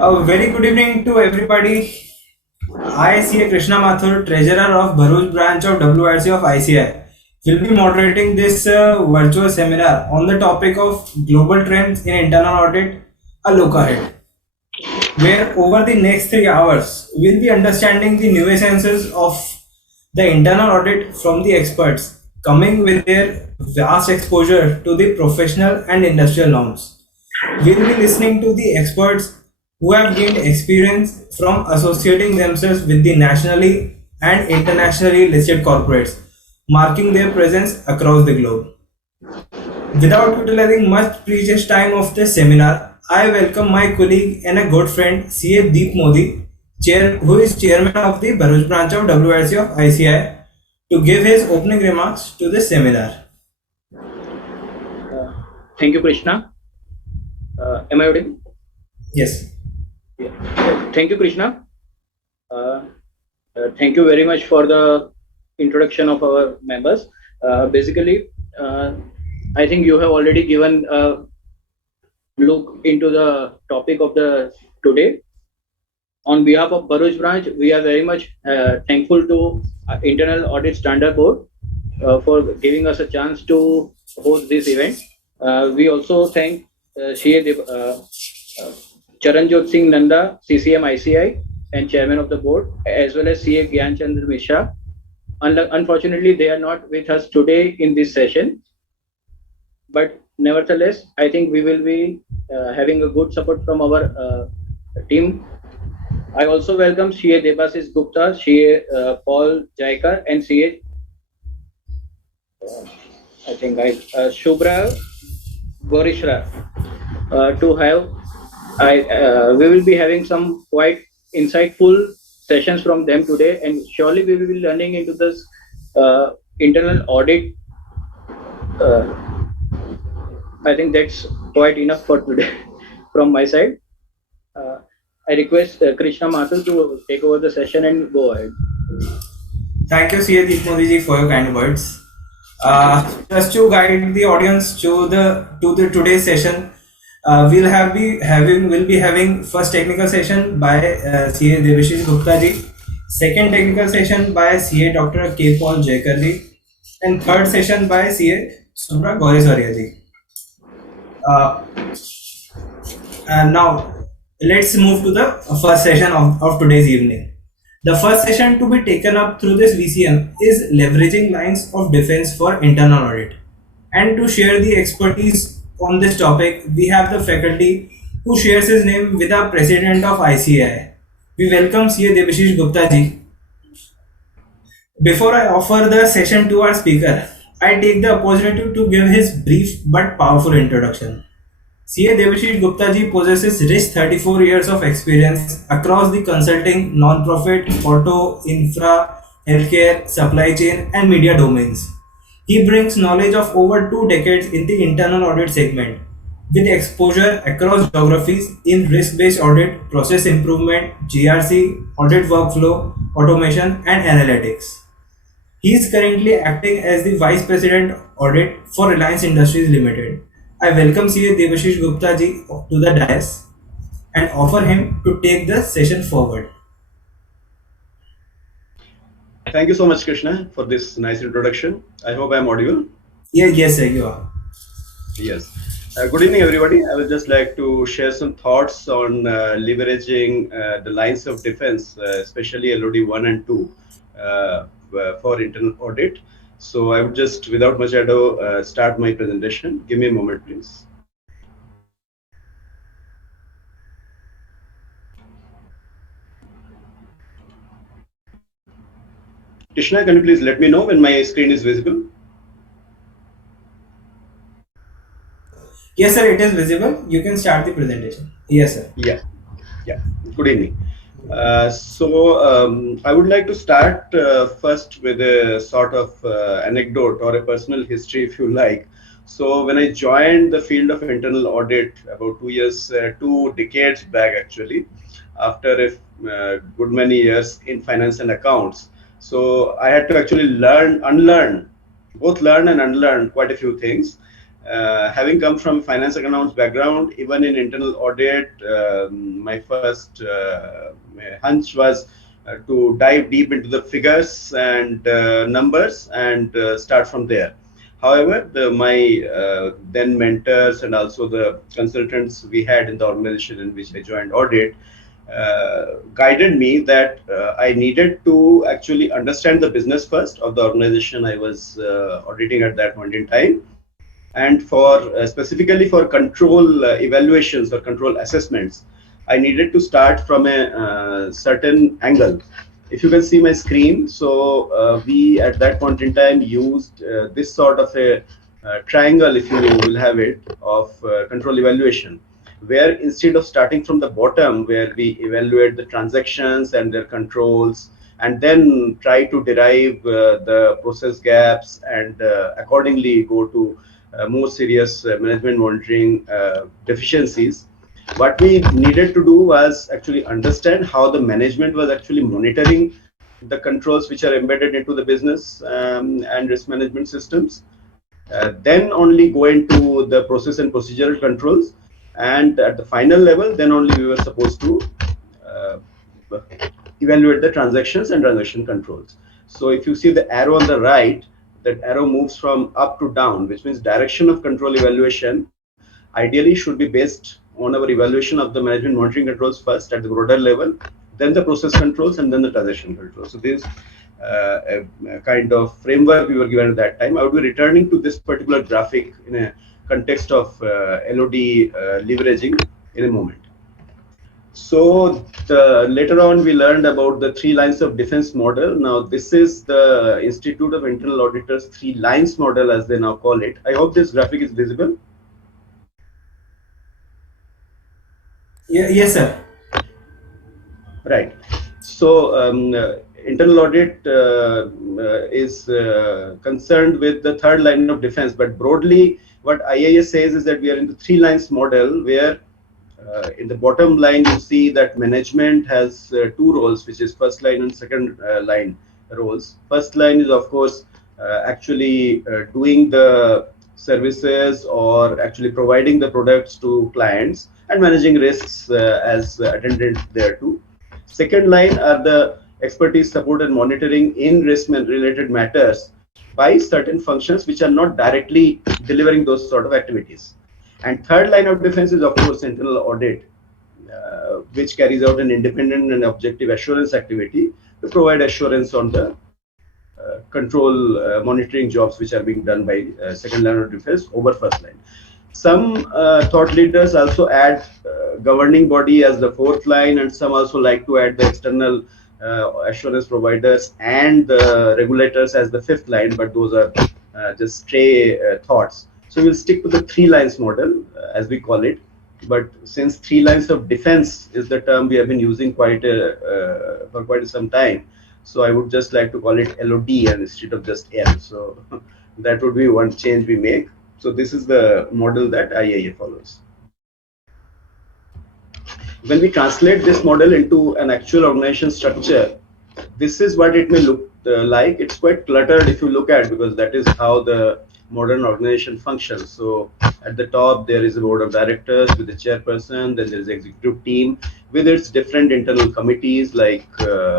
A very good evening to everybody. I, C.A. Krishna Mathur, Treasurer of Bharuch branch of WRC of ICI, will be moderating this virtual seminar on the topic of global trends in internal audit, a look ahead, where over the next 3 hours, we'll be understanding the nuances of the internal audit from the experts, coming with their vast exposure to the professional and industrial norms. We'll be listening to the experts who have gained experience from associating themselves with the nationally and internationally listed corporates, marking their presence across the globe. Without utilizing much precious time of this seminar, I welcome my colleague and a good friend CA Deep Modi, who is chairman of the Bharuch branch of WRC of ICI, to give his opening remarks to this seminar. Thank you, Krishna. Am I audible? Yes. Yeah. Thank you, Krishna. Thank you very much for the introduction of our members. Basically, I think you have already given a look into the topic of the today. On behalf of Bharuch branch, we are very much thankful to Internal Audit Standard Board for giving us a chance to host this event. We also thank CA Charanjot Singh Nanda, CCM ICI, and chairman of the board, as well as CA Gyan Chandra Mishra. Unfortunately, they are not with us today in this session, but nevertheless, I think we will be having a good support from our team. I also welcome CA Debasis Gupta, CA Paul Jaikar, and CA Shubhra Gorishra to have. We will be having some quite insightful sessions from them today, and surely we will be learning into this internal audit. I think that's quite enough for today from my side. I request Krishna Mathur to take over the session and go ahead. Thank you, C.A. Deepmodi for your kind words. Just to guide the audience to the today's session, we'll be having first technical session by CA Devashish Gupta ji, second technical session by CA Dr. K. Paul Jaikar ji, and third session by CA Subra Gauriswarya ji. And now let's move to the first session of today's evening. The first session to be taken up through this VCM is leveraging lines of defense for internal audit. And to share the expertise on this topic, we have the faculty who shares his name with our president of ICI. We welcome CA Devashish Gupta ji. Before I offer the session to our speaker, I take the opportunity to give his brief but powerful introduction. CA Devashish Gupta ji possesses rich 34 years of experience across the consulting, non-profit, auto, infra, healthcare, supply chain, and media domains. He brings knowledge of over 2 decades in the internal audit segment, with exposure across geographies in risk-based audit, process improvement, GRC, audit workflow, automation, and analytics. He is currently acting as the Vice President Audit for Reliance Industries Limited. I welcome CA Devashish Gupta ji to the dais and offer him to take the session forward. Thank you so much, Krishna, for this nice introduction. I hope I am audible. Yes, sir, you are. Yes. Good evening, everybody. I would just like to share some thoughts on leveraging the lines of defense, especially LOD 1 and 2 for internal audit. So I would just, without much ado, start my presentation. Give me a moment, please. Krishna, can you please let me know when my screen is visible? Yes, sir, it is visible. You can start the presentation. Yes, sir. Yeah. Good evening. I would like to start first with a sort of anecdote or a personal history, if you like. So when I joined the field of internal audit about 2 decades back, actually, after a good many years in finance and accounts. So I had to actually both learn and unlearn quite a few things. Having come from finance and accounts background, even in internal audit, my first hunch was to dive deep into the figures and numbers and start from there. However, my then mentors and also the consultants we had in the organization in which I joined audit guided me that I needed to actually understand the business first of the organization I was auditing at that point in time, and for specifically for control evaluations or control assessments, I needed to start from a certain angle. If you can see my screen, so we at that point in time used this sort of a triangle, if you will have it, of control evaluation, where instead of starting from the bottom where we evaluate the transactions and their controls and then try to derive the process gaps and accordingly go to more serious management monitoring deficiencies. What we needed to do was actually understand how the management was actually monitoring the controls which are embedded into the business and risk management systems. Then only go into the process and procedural controls. And at the final level, then only we were supposed to uh, evaluate the transactions and transaction controls. So if you see the arrow on the right, that arrow moves from up to down, which means direction of control evaluation ideally should be based on our evaluation of the management monitoring controls first at the broader level, then the process controls, and then the transaction controls. So this a kind of framework we were given at that time. I would be returning to this particular graphic in a context of LOD leveraging in a moment. So later on, we learned about the three lines of defense model. Now, this is the Institute of Internal Auditors three lines model, as they now call it. I hope this graphic is visible. Yes, sir. Right. So internal audit is concerned with the third line of defense, but broadly, what IIS says is that we are in the three lines model where in the bottom line, you see that management has two roles, which is first line and second line roles. First line is, of course, actually doing the services or actually providing the products to clients and managing risks as attendant there too. Second line are the expertise, support, and monitoring in risk related matters by certain functions which are not directly delivering those sort of activities. And third line of defense is, of course, internal audit, which carries out an independent and objective assurance activity to provide assurance on the control monitoring jobs which are being done by second line of defense over first line. Some thought leaders also add governing body as the fourth line, and some also like to add the external assurance providers and the regulators as the fifth line, but those are just stray thoughts. So we'll stick to the three lines model as we call it. But since three lines of defense is the term we have been using for quite some time, so I would just like to call it LOD and instead of just L. So that would be one change we make. So this is the model that IIA follows. When we translate this model into an actual organization structure, this is what it may look like. It's quite cluttered if you look at, because that is how the modern organization functions. So at the top there is a board of directors with a chairperson, then there is executive team with its different internal committees like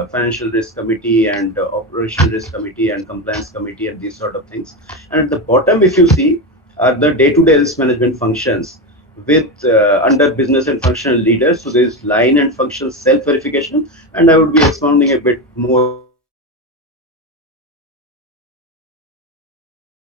financial risk committee and operational risk committee and compliance committee and these sort of things. And at the bottom, if you see, are the day-to-day risk management functions with under business and functional leaders. So there is line and functional self-verification, and I would be expounding a bit more on that in the next session. So this is the model that IIA follows.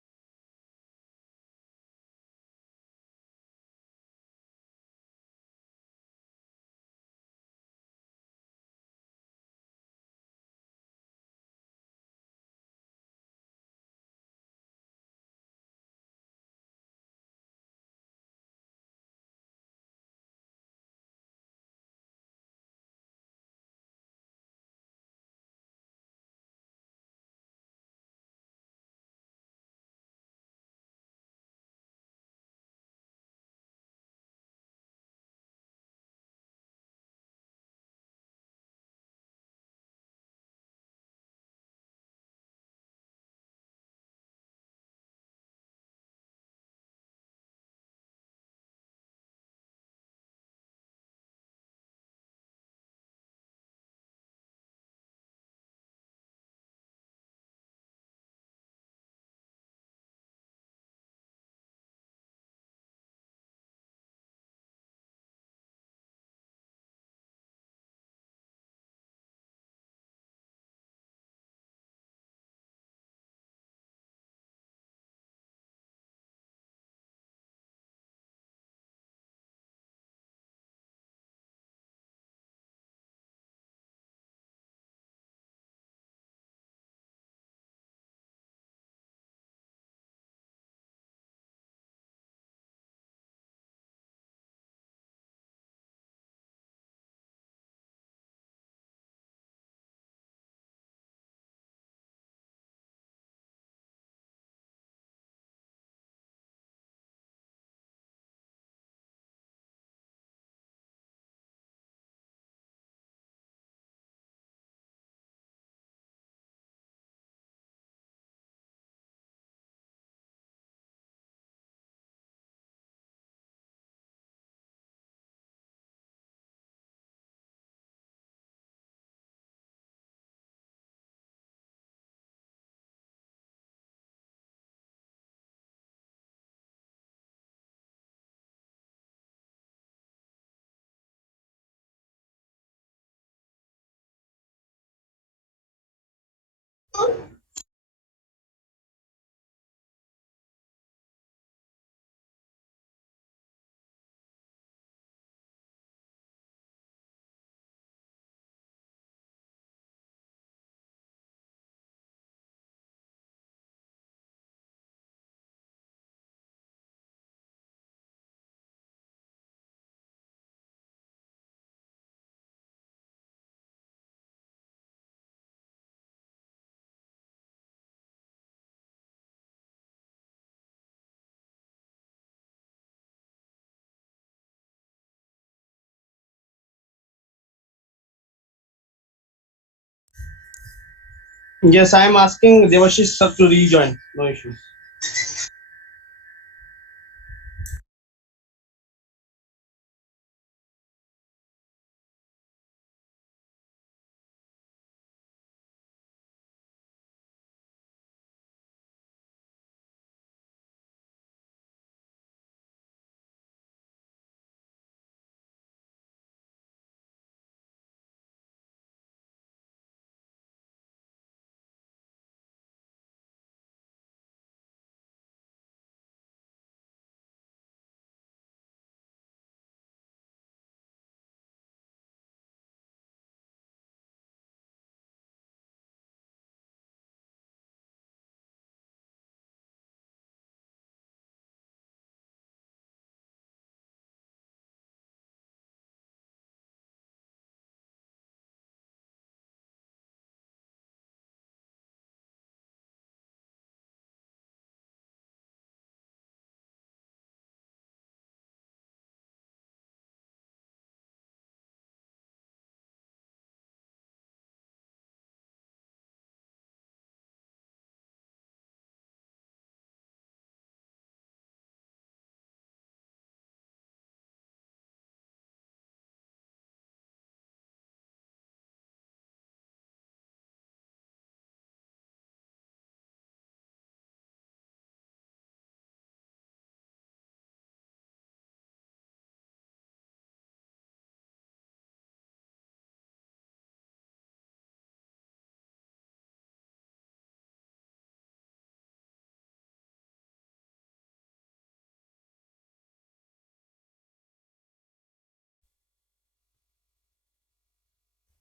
Yes, I am asking Devashish sir to rejoin. No issue.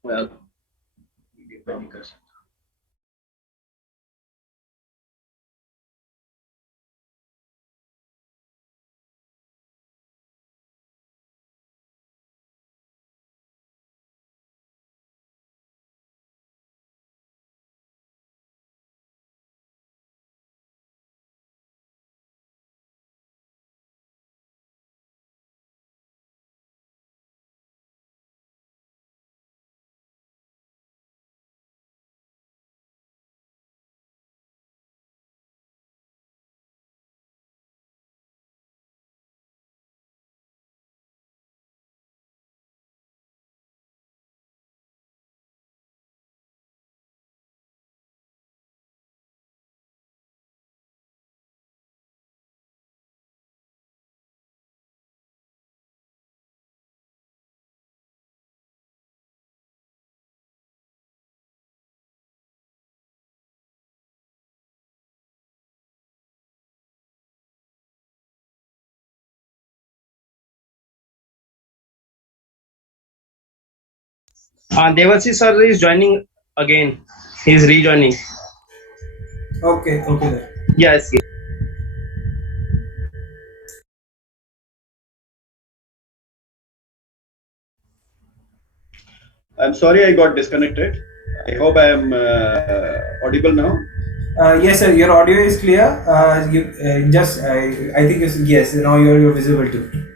Well, Devashish sir is joining again. He is rejoining. Okay, okay then. Yes. I'm sorry I got disconnected. I hope I am audible now. Yes, sir. Your audio is clear. You just I think yes. Now you're visible too.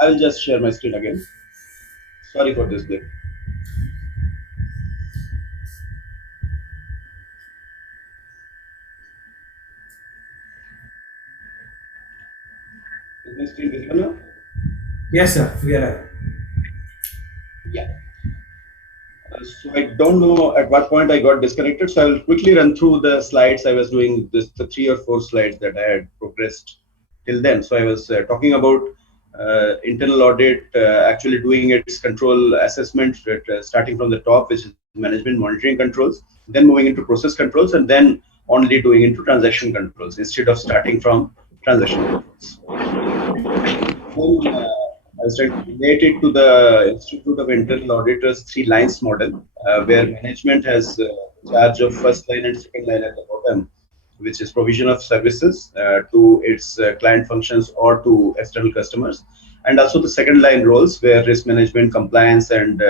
I will just share my screen again. Sorry for this delay. Is my screen visible now? Yes, sir. We are. Yeah. So I don't know at what point I got disconnected. So I will quickly run through the slides I was doing. The 3 or 4 slides that I had progressed till then. So I was talking about internal audit actually doing its control assessment starting from the top, which is management monitoring controls, then moving into process controls, and then only doing into transaction controls instead of starting from transaction controls. Then, I was trying to relate it to the Institute of Internal Auditors 3 lines model, where management has charge of first line and second line at the bottom, which is provision of services to its client functions or to external customers, and also the second line roles where risk management, compliance, and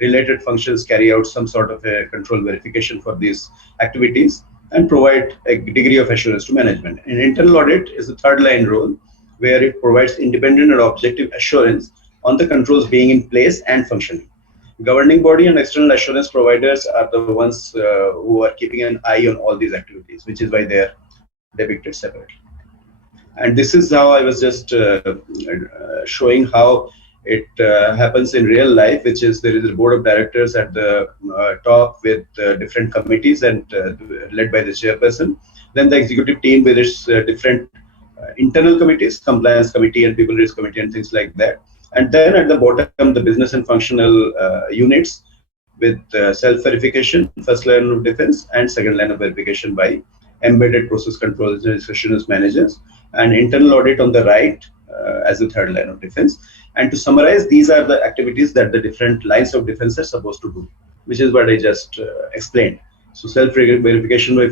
related functions carry out some sort of a control verification for these activities and provide a degree of assurance to management. And internal audit is the third line role, where it provides independent and objective assurance on the controls being in place and functioning. Governing body and external assurance providers are the ones who are keeping an eye on all these activities, which is why they are depicted separately. And this is how I was just showing how it happens in real life, which is there is a board of directors at the top with different committees and led by the chairperson. Then the executive team with its different internal committees, compliance committee and people risk committee and things like that. And then at the bottom, the business and functional units with self-verification, first line of defense, and second line of verification by embedded process controls and assurance managers, and internal audit on the right as the third line of defense. And to summarize, these are the activities that the different lines of defense are supposed to do, which is what I just explained. So self-verification by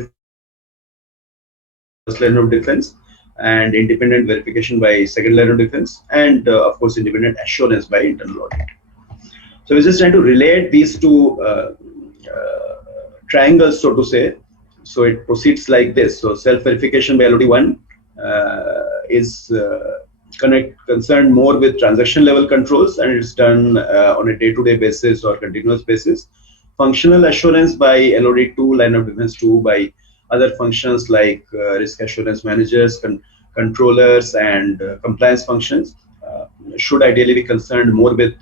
first line of defense, and independent verification by second line of defense, and of course independent assurance by internal audit. So we're just trying to relate these two triangles, so to say. So it proceeds like this. So self-verification by LOD1 is concerned more with transaction level controls, and it's done on a day-to-day basis or continuous basis. Functional assurance by LOD2, line of defense 2, by other functions like risk assurance managers, controllers, and compliance functions should ideally be concerned more with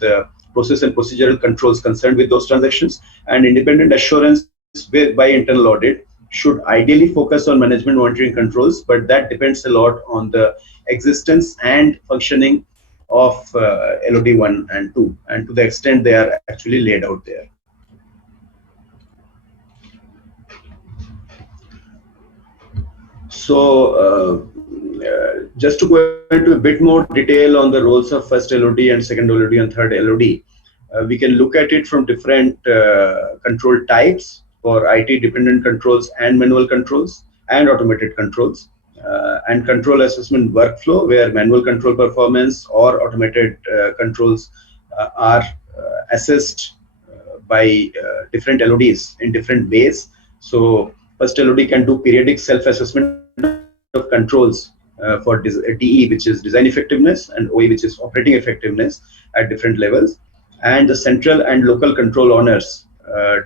process and procedural controls concerned with those transactions. And independent assurance by internal audit should ideally focus on management monitoring controls, but that depends a lot on the existence and functioning of LOD1 and 2, and to the extent they are actually laid out there. So just to go into a bit more detail on the roles of first LOD and second LOD and third LOD, we can look at it from different control types for IT dependent controls and manual controls and automated controls, and control assessment workflow where manual control performance or automated controls are assessed by different LODs in different ways. So first LOD can do periodic self-assessment of controls for DE, which is design effectiveness, and OE, which is operating effectiveness at different levels. And the central and local control owners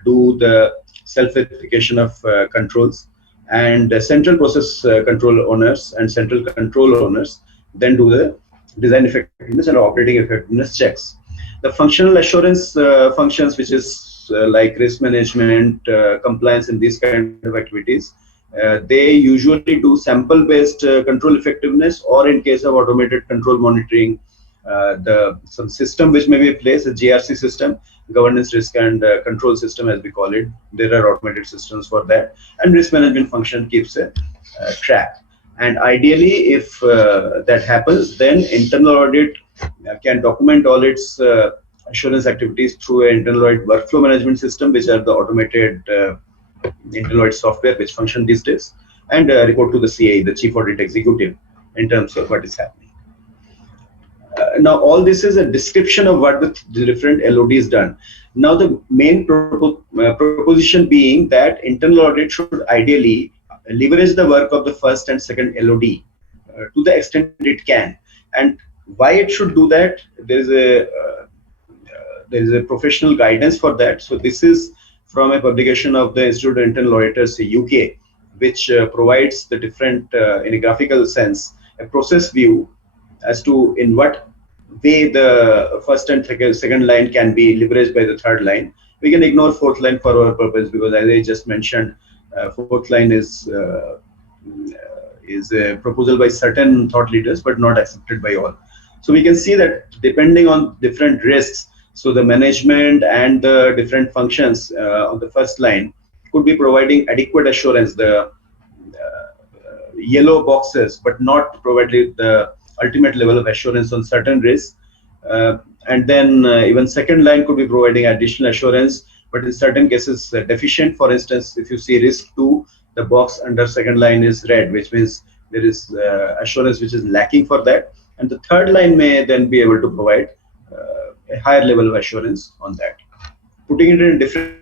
do the self-verification of controls, and central process control owners and central control owners then do the design effectiveness and operating effectiveness checks. The functional assurance functions, which is like risk management, compliance, and these kind of activities, they usually do sample-based control effectiveness, or in case of automated control monitoring, some system which may be placed, a GRC system, governance, risk, and control system, as we call it. There are automated systems for that, and risk management function keeps a track. And ideally, if that happens, then internal audit can document all its assurance activities through an internal audit workflow management system, which are the automated internal audit software which function these days, and report to the CAE, the Chief Audit Executive, in terms of what is happening. Now, all this is a description of what the different LODs done. Now, the main proposition being that internal audit should ideally leverage the work of the first and second LOD to the extent it can. And why it should do that? There is a professional guidance for that. So this is from a publication of the Institute of Internal Auditors UK, which provides the different, in a graphical sense, a process view as to in what way the first and second line can be leveraged by the third line. We can ignore fourth line for our purpose, because as I just mentioned, fourth line is a proposal by certain thought leaders, but not accepted by all. So we can see that depending on different risks, So the management and the different functions on the first line could be providing adequate assurance, the yellow boxes, but not provided the ultimate level of assurance on certain risks. And then even second line could be providing additional assurance, but in certain cases deficient. For instance, if you see risk 2, the box under second line is red, which means there is assurance which is lacking for that. And the third line may then be able to provide a higher level of assurance on that. Putting it in different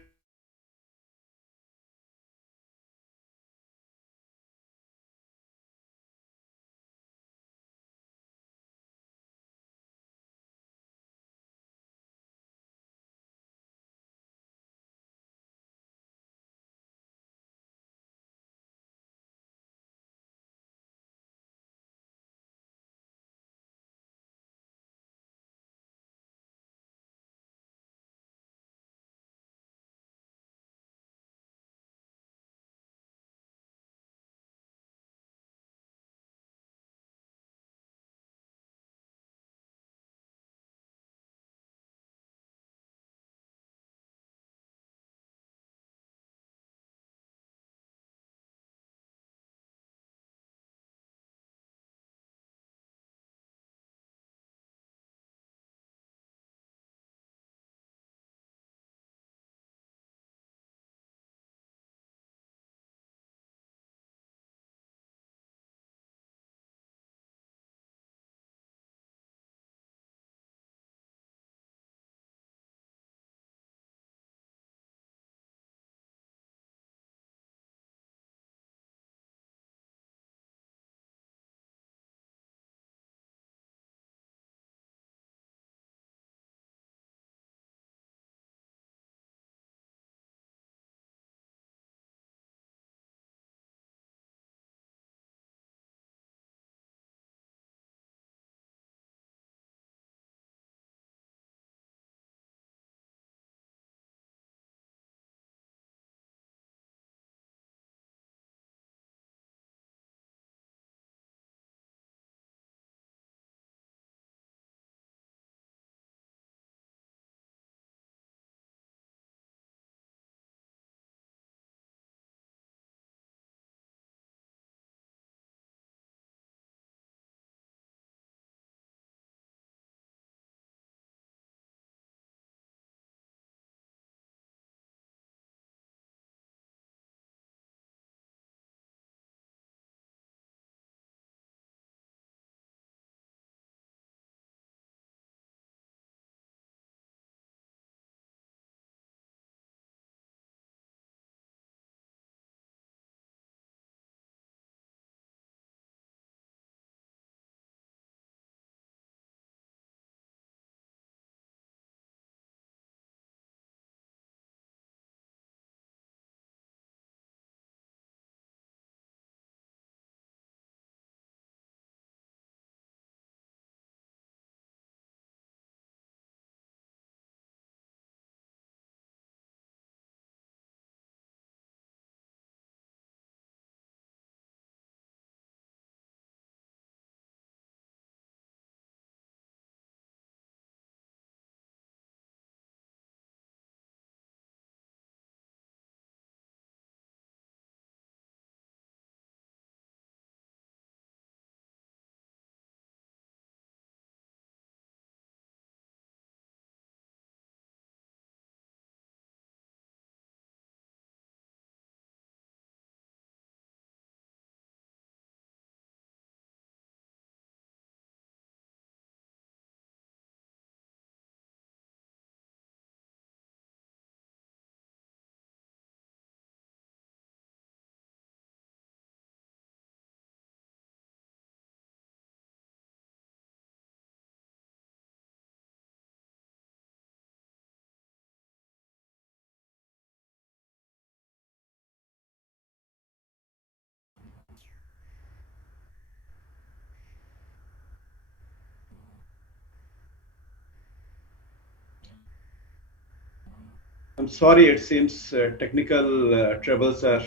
I'm sorry, it seems technical troubles are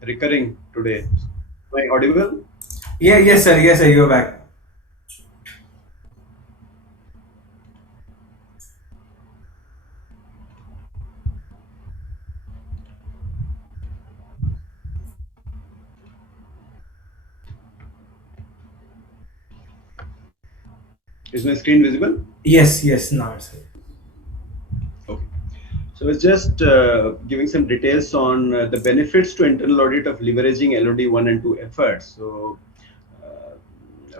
recurring today. Am I audible? Yeah, yes, sir. You're back. Is my screen visible? Yes, yes, now it's here. Okay. So I was just giving some details on the benefits to internal audit of leveraging LOD 1 and 2 efforts. So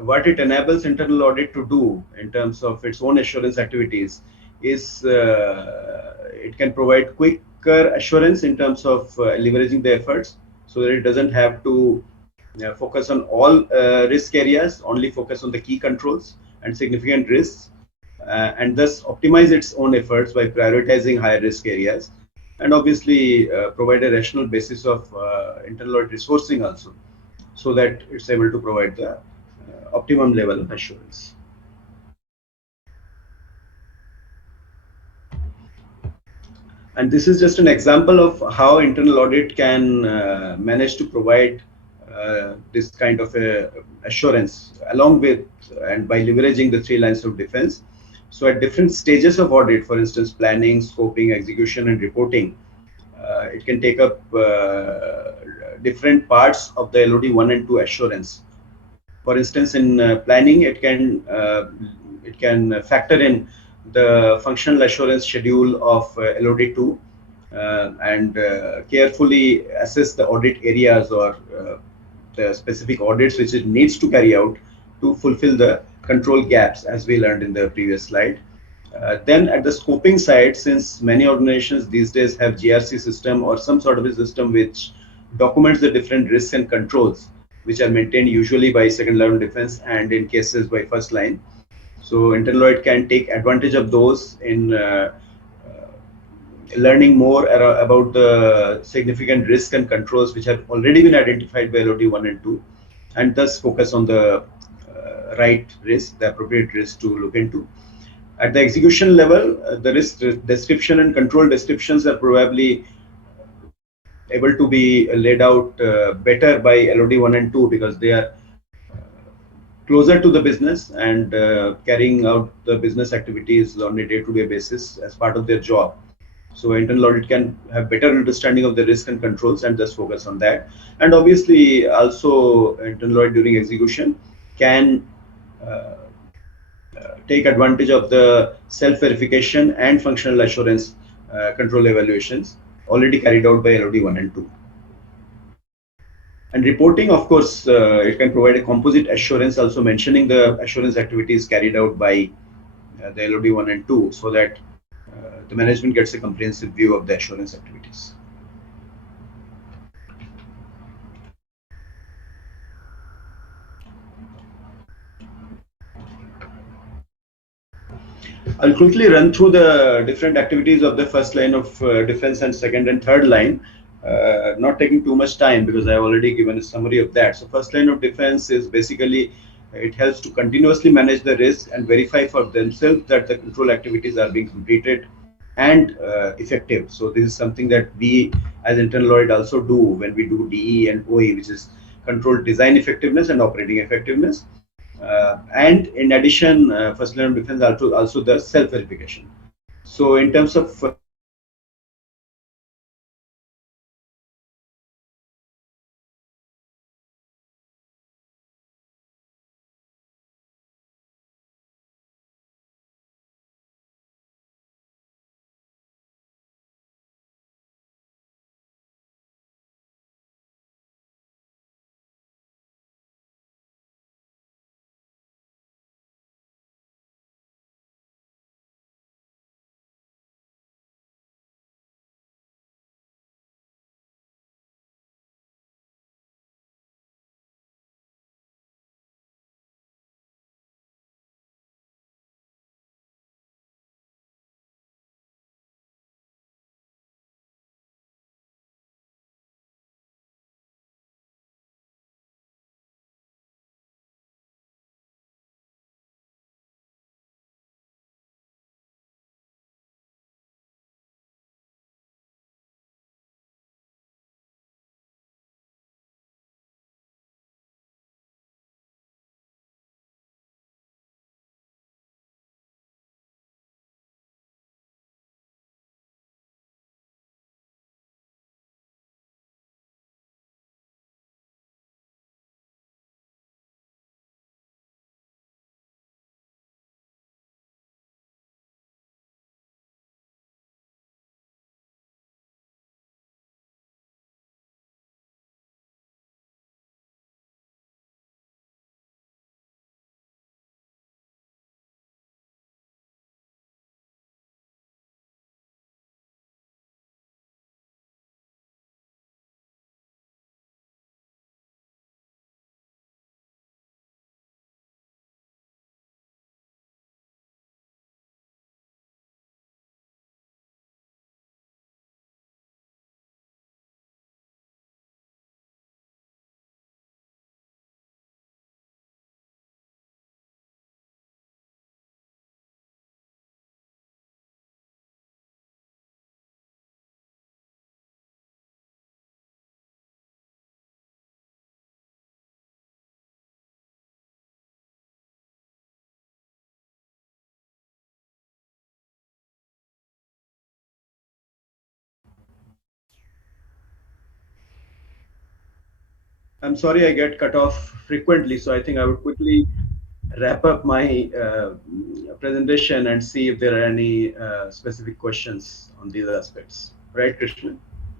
what it enables internal audit to do in terms of its own assurance activities is it can provide quicker assurance in terms of leveraging the efforts, so that it doesn't have to focus on all risk areas, only focus on the key controls and significant risks, and thus optimize its own efforts by prioritizing higher risk areas, and obviously provide a rational basis of internal audit resourcing also, so that it's able to provide the optimum level of assurance. And this is just an example of how internal audit can manage to provide this kind of assurance along with and by leveraging the three lines of defense. So at different stages of audit, for instance, planning, scoping, execution, and reporting, it can take up different parts of the LOD 1 and 2 assurance. For instance, in planning, it can factor in the functional assurance schedule of LOD2 and carefully assess the audit areas or the specific audits which it needs to carry out to fulfill the control gaps, as we learned in the previous slide. Then at the scoping side, since many organizations these days have GRC system or some sort of a system which documents the different risks and controls, which are maintained usually by second level defense and in cases by first line. So internal audit can take advantage of those in learning more about the significant risks and controls which have already been identified by LOD 1 and 2, and thus focus on the right risk, the appropriate risk to look into. At the execution level, the risk description and control descriptions are probably able to be laid out better by LOD 1 and 2, because they are closer to the business and carrying out the business activities on a day-to-day basis as part of their job. So internal audit can have better understanding of the risk and controls and just focus on that. And obviously also internal audit during execution can take advantage of the self-verification and functional assurance control evaluations already carried out by LOD 1 and 2. And reporting, of course, it can provide a composite assurance, also mentioning the assurance activities carried out by the LOD 1 and 2, so that the management gets a comprehensive view of the assurance activities. I'll quickly run through the different activities of the first line of defense and second and third line, not taking too much time because I've already given a summary of that. So first line of defense is basically, it helps to continuously manage the risk and verify for themselves that the control activities are being completed and effective. So this is something that we as internal audit also do when we do DE and OE, which is control design effectiveness and operating effectiveness. And in addition, first line of defense also does self-verification. So in terms of I'm sorry I get cut off frequently, so I think I would quickly wrap up my presentation and see if there are any specific questions on these aspects. Right, Krishna?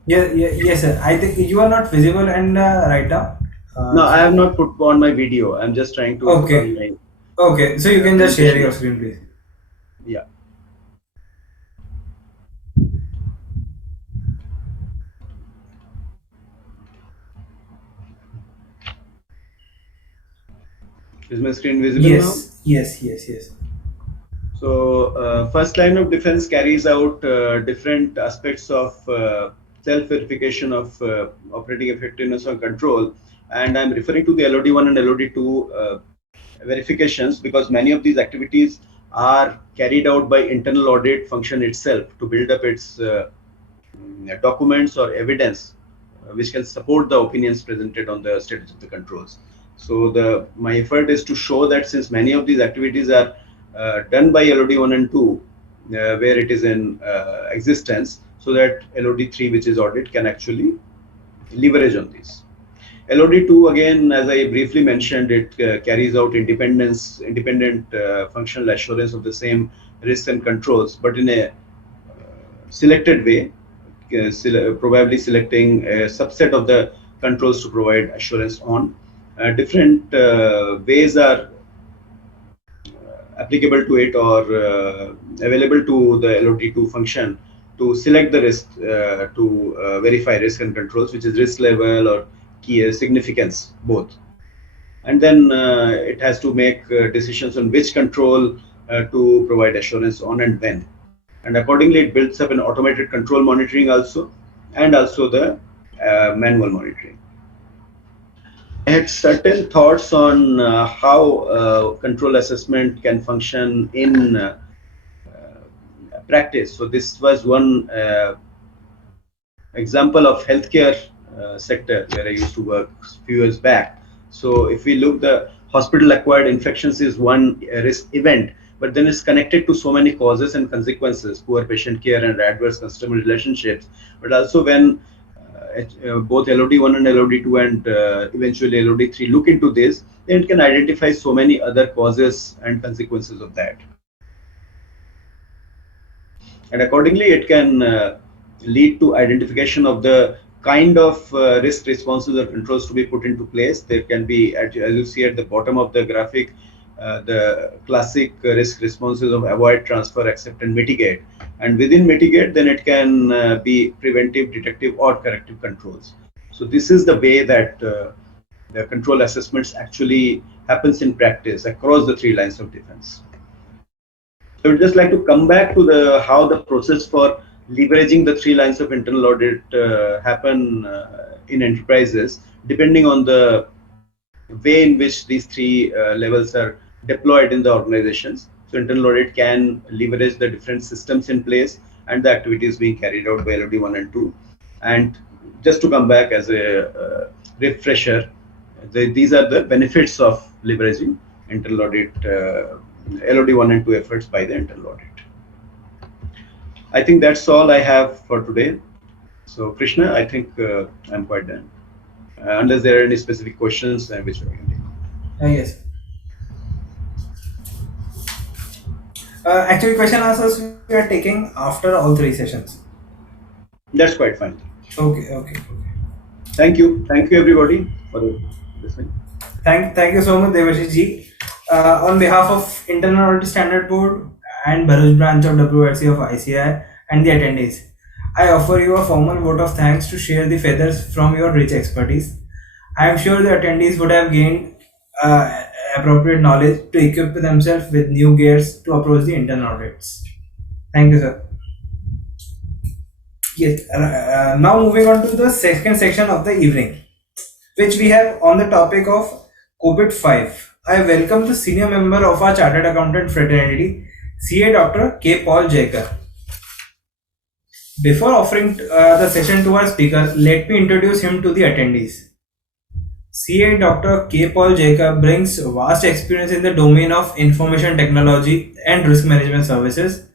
Yes, sir. I think you are not visible and right now. No, I have So not put on my video. I'm just trying to put on okay, my okay. So you can just share presentation. your screen, please. Yeah. Is my screen visible now? Yes. So, first line of defense carries out different aspects of self-verification of operating effectiveness or control. And I'm referring to the LOD1 and LOD2 verifications because many of these activities are carried out by internal audit function itself to build up its documents or evidence which can support the opinions presented on the status of the controls. So my effort is to show that since many of these activities are done by LOD1 and 2, where it is in existence, so that LOD3, which is audit, can actually leverage on these. LOD2, again, as I briefly mentioned, it carries out independent functional assurance of the same risks and controls, but in a selected way, probably selecting a subset of the controls to provide assurance on. Different ways are applicable to it or available to the LOT2 function to select the risk to verify risk and controls, which is risk level or key significance, both. And then it has to make decisions on which control to provide assurance on and when. And accordingly, it builds up an automated control monitoring also, and also the manual monitoring. I had certain thoughts on how control assessment can function in practice. So this was one example of healthcare sector where I used to work a few years back. So if we look, the hospital acquired infections is one risk event, but then it's connected to so many causes and consequences, poor patient care and adverse customer relationships. But also when both LOD1 and LOD2 and eventually LOD3 look into this, then it can identify so many other causes and consequences of that. And accordingly, it can lead to identification of the kind of risk responses or controls to be put into place. There can be, as you see at the bottom of the graphic, the classic risk responses of avoid, transfer, accept, and mitigate. And within mitigate, then it can be preventive, detective, or corrective controls. So this is the way that the control assessments actually happens in practice across the three lines of defense. I would just like to come back to how the process for leveraging the three lines of internal audit happen in enterprises, depending on the way in which these three levels are deployed in the organizations. So internal audit can leverage the different systems in place and the activities being carried out by LOD1 and 2. And just to come back as a refresher, these are the benefits of leveraging internal audit, LOD1 and 2 efforts by the internal audit. I think that's all I have for today. So Krishna, I think I'm quite done. Unless there are any specific questions which I can take. Yes. Actually, question answers we are taking after all three sessions. That's quite fine. Okay. Thank you everybody for listening. Thank you so much, Devashish ji. On behalf of Internal Audit Standard Board and Bharuch branch of WRC of ICI and the attendees, I offer you a formal vote of thanks to share the feathers from your rich expertise. I am sure the attendees would have gained appropriate knowledge to equip themselves with new gears to approach the internal audits. Thank you, sir. Yes. Now moving on to the second section of the evening, which we have on the topic of COVID-5. I welcome the senior member of our Chartered Accountant fraternity, CA Dr. K. Paul Jaker. Before offering the session to our speaker, let me introduce him to the attendees. CA Dr. K. Paul Jaker brings vast experience in the domain of information technology and risk management services,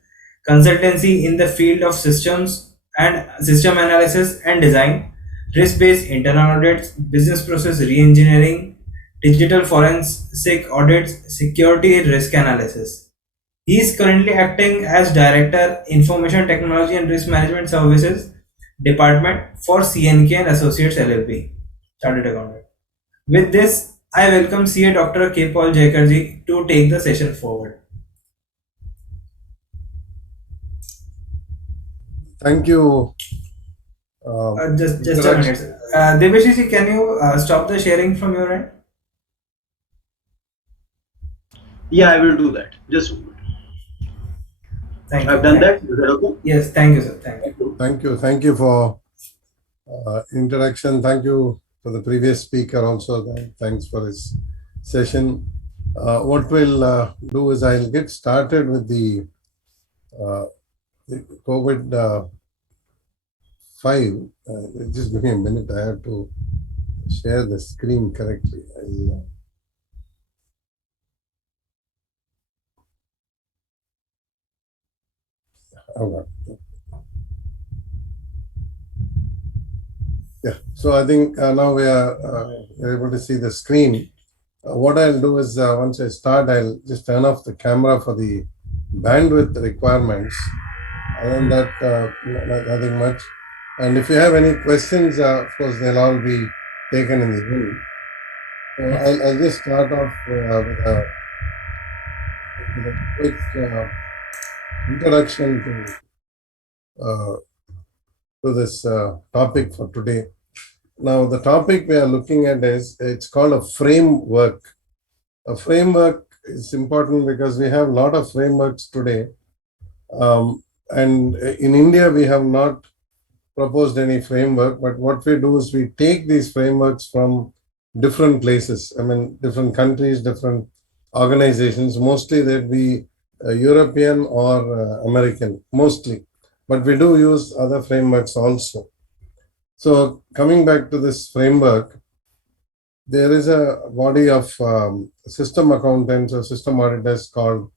consultancy in the field of systems and system analysis and design, risk-based internal audits, business process re-engineering, digital forensic audits, security risk analysis. He is currently acting as Director, Information Technology and Risk Management Services Department for CNK and Associates LLP, Chartered Accountant. With this, I welcome CA Dr. K. Paul Jaikarji to take the session forward. Thank you. Just a minute. Devashish, can you stop the sharing from your end? Yeah, I will do that. Just a moment. Thank you. I've done that. Is that okay? Yes, thank you, sir. Thank you. Thank you. Thank you for introduction. Thank you for the previous speaker also. Thanks for his session. What we'll do is I'll get started with the COVID 5. Just give me a minute. I have to share the screen correctly. Yeah, so I think now we are able to see the screen. What I'll do is once I start, I'll just turn off the camera for the bandwidth requirements. Other than that, nothing much. And if you have any questions, of course, they'll all be taken in the room. So I'll just start off with a quick introduction to this topic for today. Now, the topic we are looking at it's called a framework. A framework is important because we have a lot of frameworks today. And in India, we have not proposed any framework, but what we do is we take these frameworks from different places. I mean, different countries, different organizations. Mostly they'd be European or American, mostly. But we do use other frameworks also. So coming back to this framework, there is a body of system accountants or system auditors called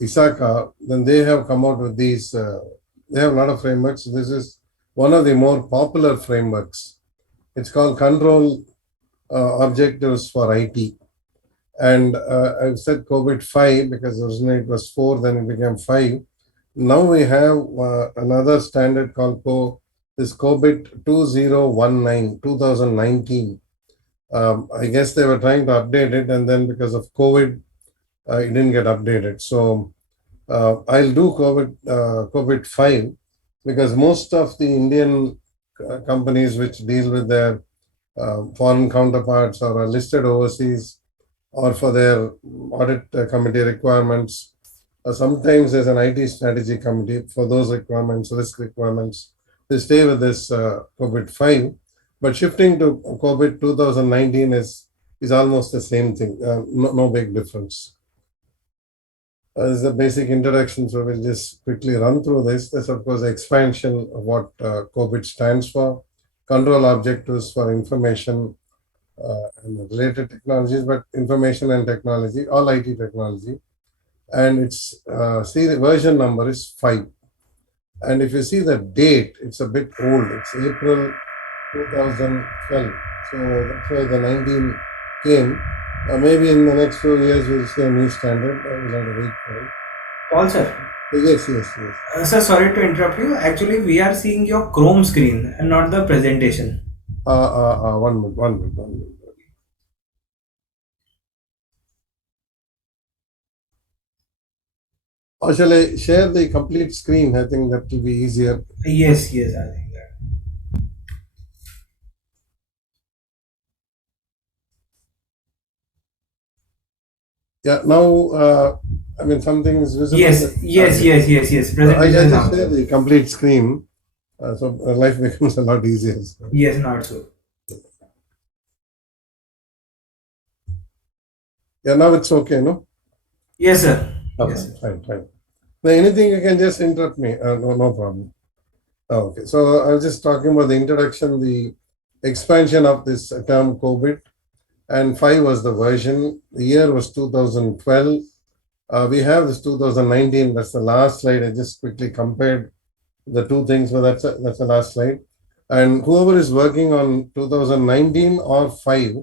ISACA. Then they have come out with these, they have a lot of frameworks. This is one of the more popular frameworks. It's called Control Objectives for IT. And I've said COVID 5 because originally it was 4, then it became 5. Now we have another standard called this COVID 2019. I guess they were trying to update it, and then because of COVID, it didn't get updated. So I'll do COVID 5 because most of the Indian companies which deal with their foreign counterparts or are listed overseas or for their audit committee requirements, sometimes there's an IT strategy committee for those requirements, risk requirements. They stay with this COVID 5, but shifting to COVID 2019 is almost the same thing, no big difference. This is a basic introduction, so we'll just quickly run through this. There's, of course, the expansion of what COVID stands for, control objectives for information and related technologies, but information and technology, all IT technology. And it's, see the version number is 5. And if you see the date, it's a bit old. It's April 2012. So that's why the 19 came. Maybe in the next few years, we'll see a new standard. We'll have to wait for it. Paul, sir. Yes. Sir, sorry to interrupt you. Actually, we are seeing your Chrome screen and not the presentation. One minute. Or shall I share the complete screen? I think that will be easier. Yes, I think that. Yeah, now, I mean, something is visible. Yes. Presentation I is just now. share the complete screen, so life becomes a lot easier. So. Yes, not so. Yeah, now it's okay, no? Yes, sir. Okay, Yes. fine. Now, anything you can just interrupt me. No problem. Okay, so I was just talking about the introduction, the expansion of this term COVID, and 5 was the version. The year was 2012. We have this 2019. That's the last slide. I just quickly compared the two things. So that's the last slide. And whoever is working on 2019 or 5,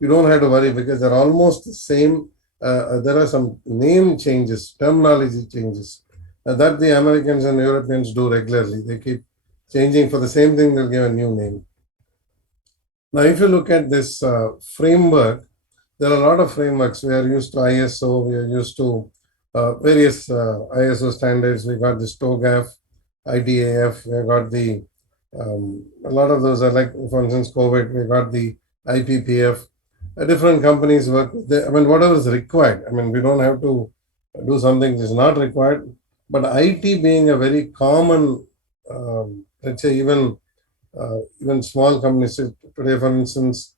you don't have to worry because they're almost the same. There are some name changes, terminology changes that the Americans and Europeans do regularly. They keep changing for the same thing, they'll give a new name. Now, if you look at this framework, there are a lot of frameworks. We are used to ISO, we are used to various ISO standards. We got this TOGAF, IDAF, we got the a lot of those are like, for instance, COVID, we got the IPPF. Different companies work with I mean, whatever is required. I mean, we don't have to do something that is not required. But IT being a very common, let's say, even small companies today, for instance,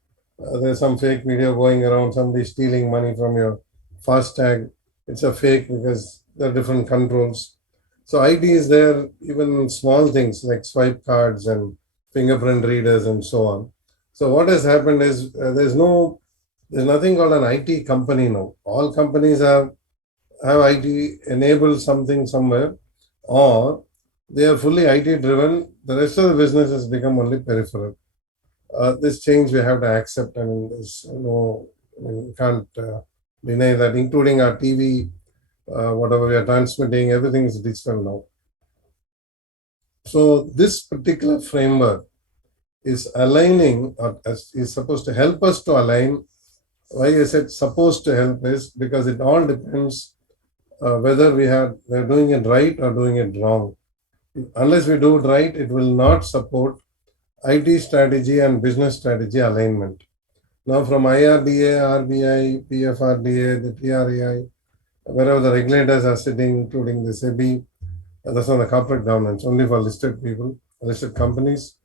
there's some fake video going around, somebody stealing money from your FASTag. It's a fake because there are different controls. So IT is there even in small things like swipe cards and fingerprint readers and so on. So what has happened is there's nothing called an IT company now. All companies have IT enabled something somewhere, or they are fully IT driven. The rest of the business has become only peripheral. This change we have to accept. I mean, there's no, I mean, you can't deny that, including our TV, whatever we are transmitting, everything is digital now. So this particular framework is aligning, or is supposed to help us to align. Why I said supposed to help is because it all depends whether we're doing it right or doing it wrong. Unless we do it right, it will not support IT strategy and business strategy alignment. Now, from IRDA, RBI, PFRDA, the TRAI, wherever the regulators are sitting, including the SEBI, that's on the corporate governance, only for listed people, listed companies,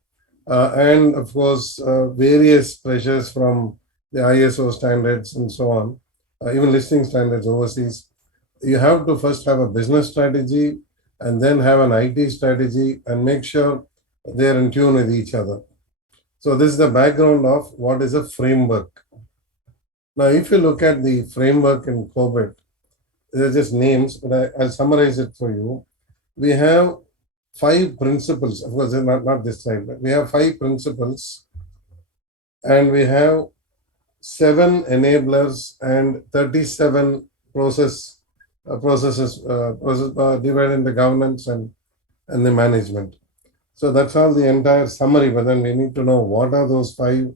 and of course, various pressures from the ISO standards and so on, even listing standards overseas. You have to first have a business strategy and then have an IT strategy and make sure they're in tune with each other. So this is the background of what is a framework. Now, if you look at the framework in COVID, they're just names, but I'll summarize it for you. We have 5 principles. Of course, not this slide, but we have 5 principles, and we have 7 enablers and 37 processes divided into governance and the management. So that's all the entire summary, but then we need to know what are those 5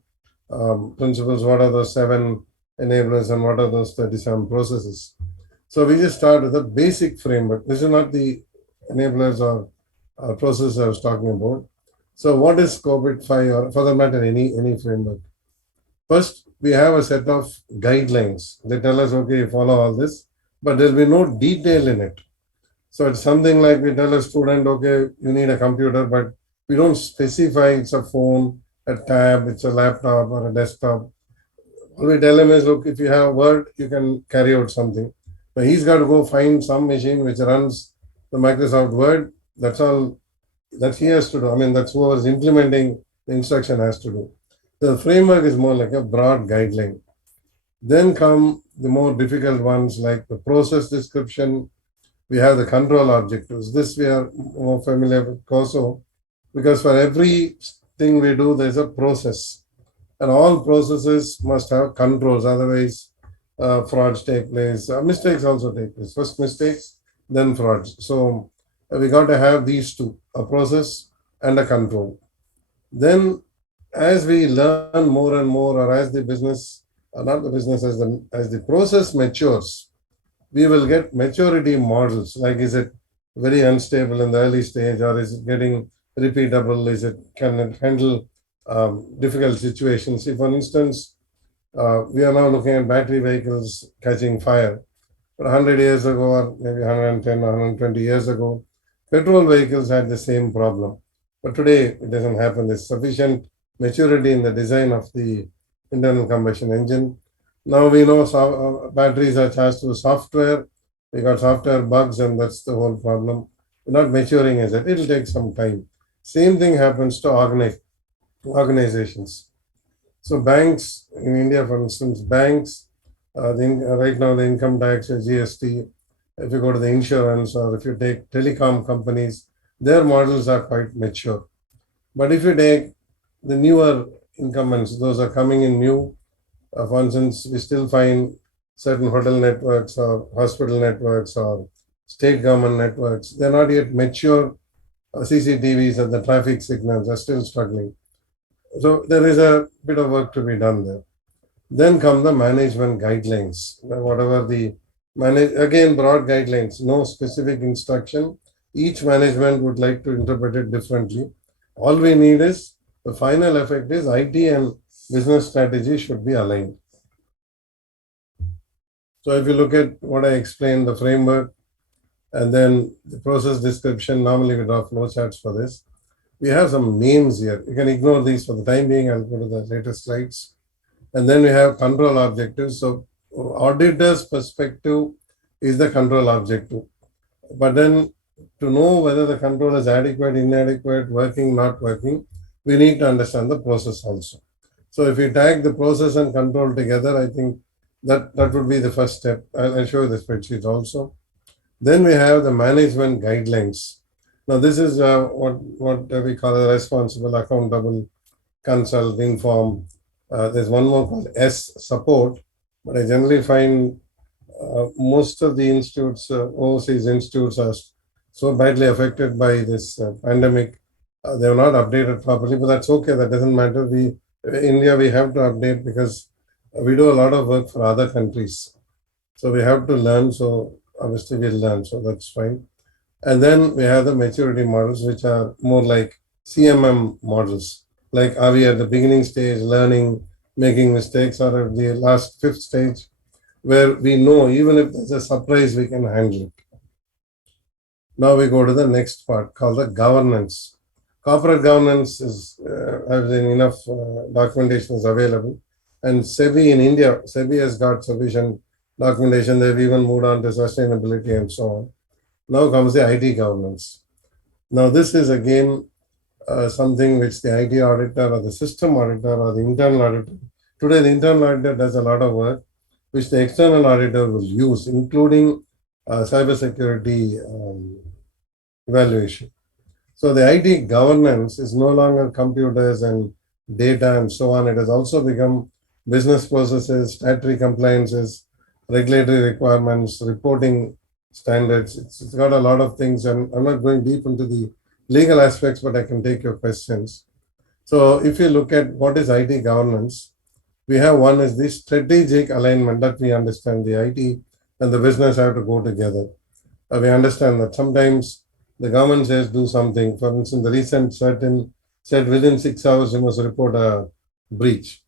principles, what are those 7 enablers, and what are those 37 processes. So we just start with a basic framework. This is not the enablers or process I was talking about. So what is COVID 5, or for that matter, any framework? First, we have a set of guidelines. They tell us, okay, follow all this, but there'll be no detail in it. So it's something like we tell a student, okay, you need a computer, but we don't specify it's a phone, a tab, it's a laptop or a desktop. All we tell him is, look, if you have Word, you can carry out something. But he's got to go find some machine which runs the Microsoft Word. That's all that he has to do. I mean, that's whoever's implementing the instruction has to do. The framework is more like a broad guideline. Then come the more difficult ones like the process description. We have the control objectives. This we are more familiar with COSO, because for every thing we do, there's a process. And all processes must have controls, otherwise frauds take place. Mistakes also take place. First mistakes, then frauds. So we got to have these two, a process and a control. Then as we learn more and more, or as the business, not the business, as the process matures, we will get maturity models. Like, is it very unstable in the early stage, or is it getting repeatable? Can it handle difficult situations? If, for instance, we are now looking at battery vehicles catching fire. But 100 years ago, or maybe 110 or 120 years ago, petrol vehicles had the same problem. But today, it doesn't happen. There's sufficient maturity in the design of the internal combustion engine. Now we know batteries are charged through software. We got software bugs, and that's the whole problem. We're not maturing as it. It'll take some time. Same thing happens to organizations. So banks in India, for instance, banks, right now the income tax or GST, if you go to the insurance, or if you take telecom companies, their models are quite mature. But if you take the newer incumbents, those are coming in new. For instance, we still find certain hotel networks or hospital networks or state government networks. They're not yet mature. CCTVs and the traffic signals are still struggling. So there is a bit of work to be done there. Then come the management guidelines. Whatever the again broad guidelines, no specific instruction. Each management would like to interpret it differently. All we need is the final effect is IT and business strategy should be aligned. So if you look at what I explained, the framework and then the process description, normally we draw flowcharts for this. We have some names here. You can ignore these for the time being. I'll go to the later slides. And then we have control objectives. So auditor's perspective is the control objective. But then to know whether the control is adequate, inadequate, working, not working, we need to understand the process also. So if we tag the process and control together, I think that would be the first step. I'll show you the spreadsheet also. Then we have the management guidelines. Now this is what we call a responsible, accountable, consult, inform. There's one more called S, support, but I generally find most of the institutes, overseas institutes, are so badly affected by this pandemic. They are not updated properly, but that's okay. That doesn't matter. India, we have to update because we do a lot of work for other countries. So we have to learn. So obviously we'll learn. So that's fine. And then we have the maturity models, which are more like CMM models. Like, are we at the beginning stage, learning, making mistakes, or at the last fifth stage, where we know even if there's a surprise, we can handle it. Now we go to the next part called the governance. Corporate governance is, enough documentation is available. And SEBI in India, SEBI has got sufficient documentation. They've even moved on to sustainability and so on. Now comes the IT governance. Now this is again something which the IT auditor or the system auditor or the internal auditor. Today the internal auditor does a lot of work which the external auditor will use, including cybersecurity evaluation. So the IT governance is no longer computers and data and so on. It has also become business processes, statutory compliances, regulatory requirements, reporting standards. It's got a lot of things, and I'm not going deep into the legal aspects, but I can take your questions. So if you look at what is IT governance, we have one is the strategic alignment that we understand the IT and the business have to go together. We understand that sometimes the government says do something. For instance, the recent certain said within 6 hours you must report a breach.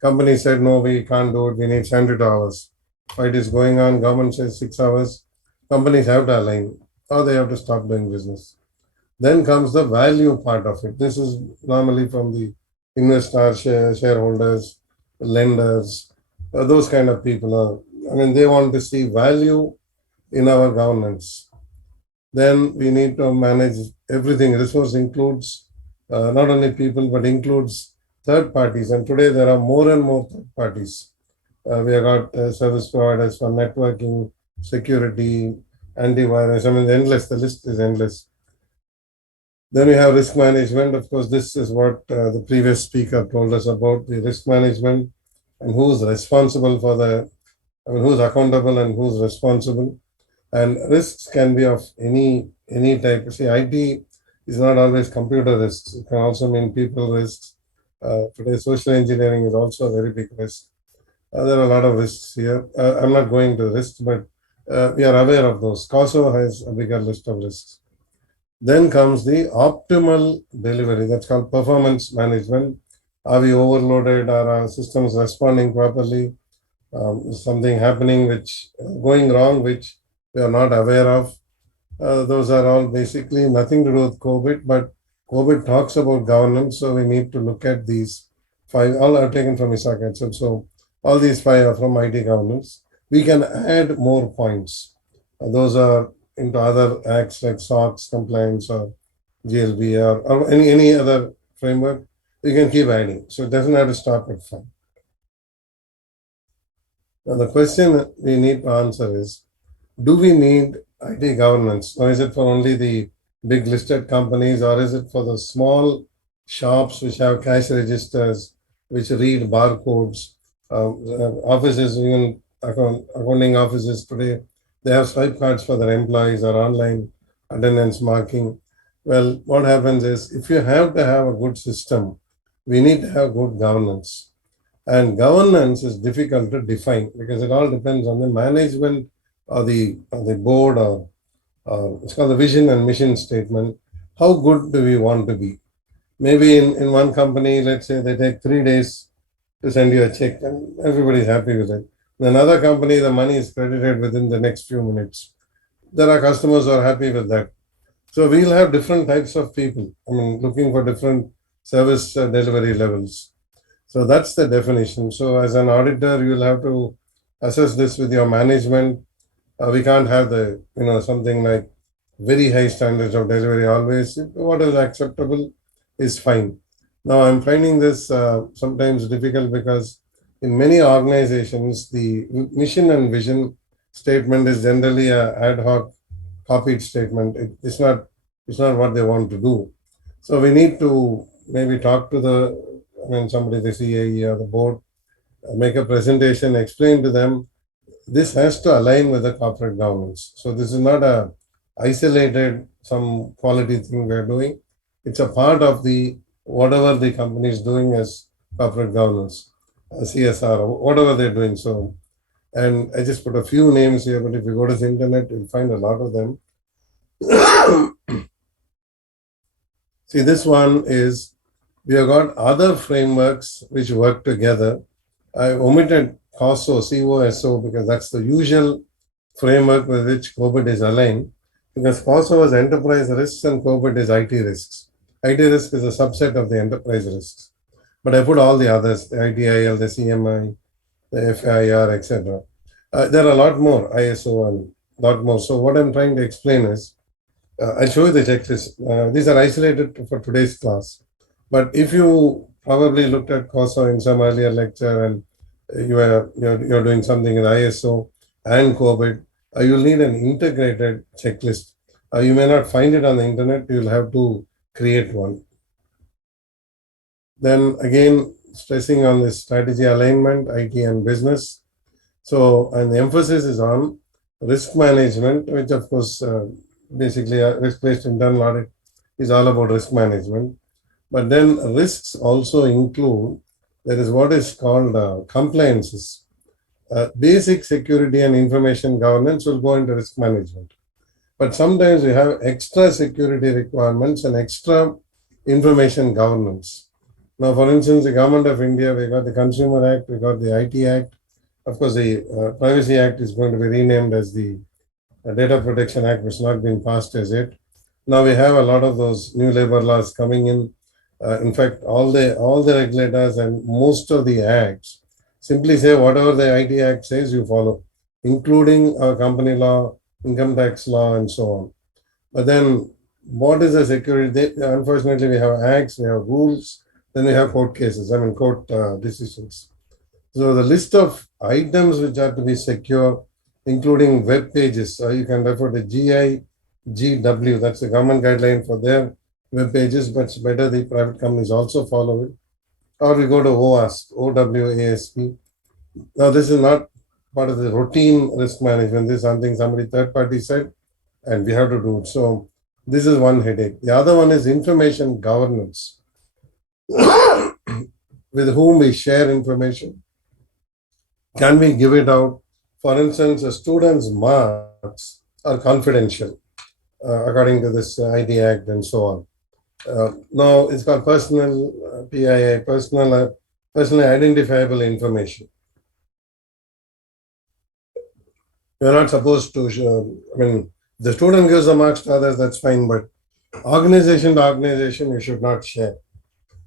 Company said no, we can't do it. We need 72 hours. Fight is going on. Government says 6 hours. Companies have to align or they have to stop doing business. Then comes the value part of it. This is normally from the investors, shareholders, lenders, those kind of people. They want to see value in our governance. Then we need to manage everything. Resource includes not only people, but includes third parties. And today there are more and more third parties. We have got service providers for networking, security, antivirus. The list is endless. Then we have risk management. Of course, this is what the previous speaker told us about, the risk management and who's responsible for who's accountable and who's responsible. And risks can be of any type. See, IT is not always computer risks. It can also mean people risks. Today, social engineering is also a very big risk. There are a lot of risks here. I'm not going to risks, but we are aware of those. COSO has a bigger list of risks. Then comes the optimal delivery. That's called performance management. Are we overloaded? Are our systems responding properly? Is something happening going wrong, which we are not aware of? Those are all basically nothing to do with COVID, but COVID talks about governance, so we need to look at these 5. All are taken from Isaac itself. So all these 5 are from IT governance. We can add more points. Those are into other acts like SOX compliance or GLB or any other framework. You can keep adding. So it doesn't have to stop at 5. Now the question we need to answer is, do we need IT governance, or is it for only the big listed companies, or is it for the small shops which have cash registers, which read barcodes, offices, even accounting offices today, they have swipe cards for their employees or online attendance marking. Well, what happens is if you have to have a good system, we need to have good governance. And governance is difficult to define because it all depends on the management or the board or it's called the vision and mission statement. How good do we want to be? Maybe in one company, let's say they take 3 days to send you a check and everybody's happy with it. In another company, the money is credited within the next few minutes. There are customers who are happy with that. So we'll have different types of people. I mean, looking for different service delivery levels. So that's the definition. So as an auditor, you'll have to assess this with your management. We can't have something like very high standards of delivery always. What is acceptable is fine. Now I'm finding this sometimes difficult because in many organizations, the mission and vision statement is generally a ad hoc copied statement. It's not what they want to do. So we need to maybe talk to somebody, the CAE or the board, make a presentation, explain to them this has to align with the corporate governance. So this is not a isolated some quality thing we're doing. It's a part of the whatever the company is doing as corporate governance, CSR, or whatever they're doing. So, and I just put a few names here, but if you go to the internet, you'll find a lot of them. See, this one is we have got other frameworks which work together. I omitted COSO, COSO, because that's the usual framework with which COVID is aligned. Because COSO is enterprise risks and COVID is IT risks. IT risk is a subset of the enterprise risks. But I put all the others, the ITIL, the CMI, the FIR, etc. There are a lot more, ISO and a lot more. So what I'm trying to explain is, I'll show you the checklist. These are isolated for today's class. But if you probably looked at COSO in some earlier lecture and you're doing something in ISO and COVID, you'll need an integrated checklist. You may not find it on the internet. You'll have to create one. Then again, stressing on this strategy alignment, IT and business. So, and the emphasis is on risk management, which of course, basically a risk-based internal audit is all about risk management. But then risks also include, there is what is called compliances. Basic security and information governance will go into risk management. But sometimes we have extra security requirements and extra information governance. Now, for instance, the Government of India, we got the Consumer Act, we got the IT Act. Of course, the Privacy Act is going to be renamed as the Data Protection Act, which has not been passed as yet. Now we have a lot of those new labor laws coming in. In fact, all the regulators and most of the acts simply say whatever the IT Act says, you follow, including our company law, income tax law, and so on. But then, what is the security? Unfortunately, we have acts, we have rules, then we have court cases. I mean, court decisions. So the list of items which are to be secure, including web pages, you can refer to GIGW. That's the government guideline for their web pages, but it's better the private companies also follow it. Or we go to OWASP, OWASP. Now, this is not part of the routine risk management. This is something somebody third party said, and we have to do it. So this is one headache. The other one is information governance. With whom we share information. Can we give it out? For instance, a student's marks are confidential according to this ID Act and so on. Now it's called personal PII, personally identifiable information. You're not supposed to, the student gives the marks to others, that's fine, but organization to organization, you should not share.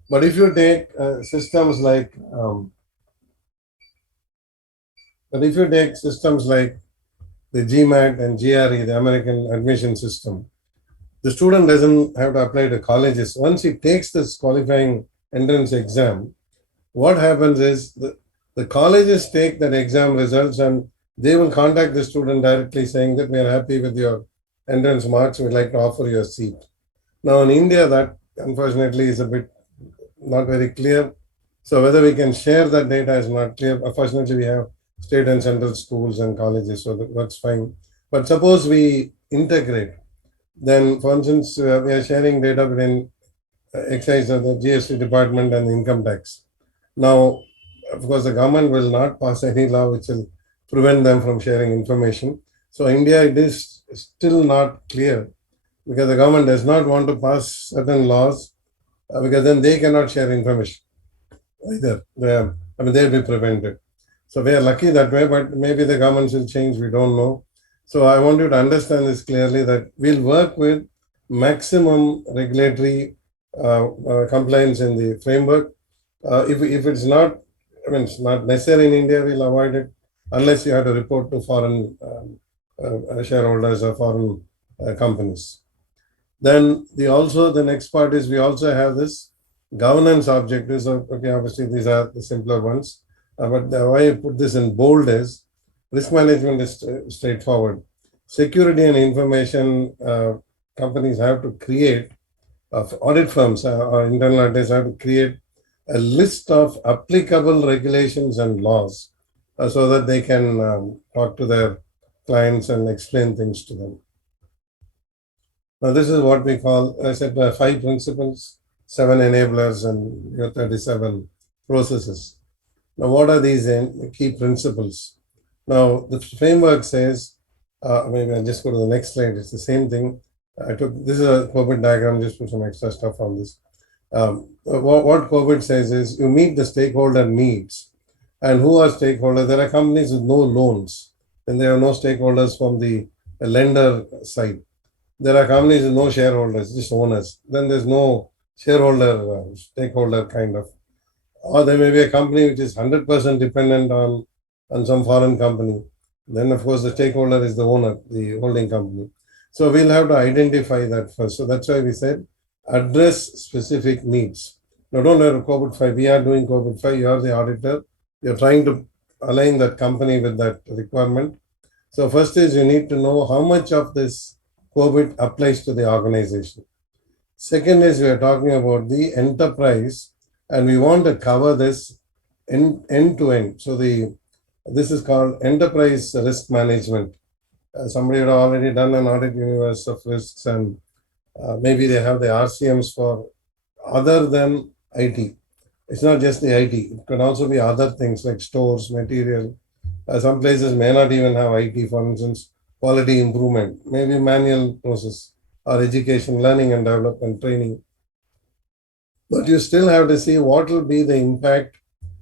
But if you take systems like the GMAT and GRE, the American admission system, the student doesn't have to apply to colleges. Once he takes this qualifying entrance exam, what happens is the colleges take that exam results and they will contact the student directly saying that we are happy with your entrance marks, we'd like to offer you a seat. Now in India, that unfortunately is a bit not very clear. So whether we can share that data is not clear. Fortunately, we have state and central schools and colleges, so that's fine. But suppose we integrate, then for instance, we are sharing data between excise of the GST department and the income tax. Now, of course, the government will not pass any law which will prevent them from sharing information. So India, it is still not clear because the government does not want to pass certain laws because then they cannot share information either. They'll be prevented. So we are lucky that way, but maybe the government will change. We don't know. So I want you to understand this clearly that we'll work with maximum regulatory compliance in the framework. If it's not, it's not necessary in India, we'll avoid it unless you have to report to foreign shareholders or foreign companies. Then the next part is we also have this governance objectives. Okay, obviously these are the simpler ones, but the way I put this in bold is risk management is straightforward. Security and information companies have to create, audit firms or internal auditors have to create a list of applicable regulations and laws so that they can talk to their clients and explain things to them. Now, this is what we call, I said, 5 principles, 7 enablers, and 37 processes. Now, what are these key principles? Now, the framework says, maybe I'll just go to the next slide. It's the same thing. This is a COVID diagram, just put some extra stuff on this. What COVID says is you meet the stakeholder needs. And who are stakeholders? There are companies with no loans, and there are no stakeholders from the lender side. There are companies with no shareholders, just owners. Then there's no shareholder, stakeholder kind of. Or there may be a company which is 100% dependent on some foreign company. Then, of course, the stakeholder is the owner, the holding company. So we'll have to identify that first. So that's why we said address specific needs. Now, don't have COVID 5. We are doing COVID 5. You are the auditor. You're trying to align that company with that requirement. So first is you need to know how much of this COVID applies to the organization. Second is we are talking about the enterprise, and we want to cover this end to end. So this is called enterprise risk management. Somebody had already done an audit universe of risks, and maybe they have the RCMs for other than IT. It's not just the IT. It can also be other things like stores, material. Some places may not even have IT, for instance, quality improvement, maybe manual process or education, learning and development, training. But you still have to see what will be the impact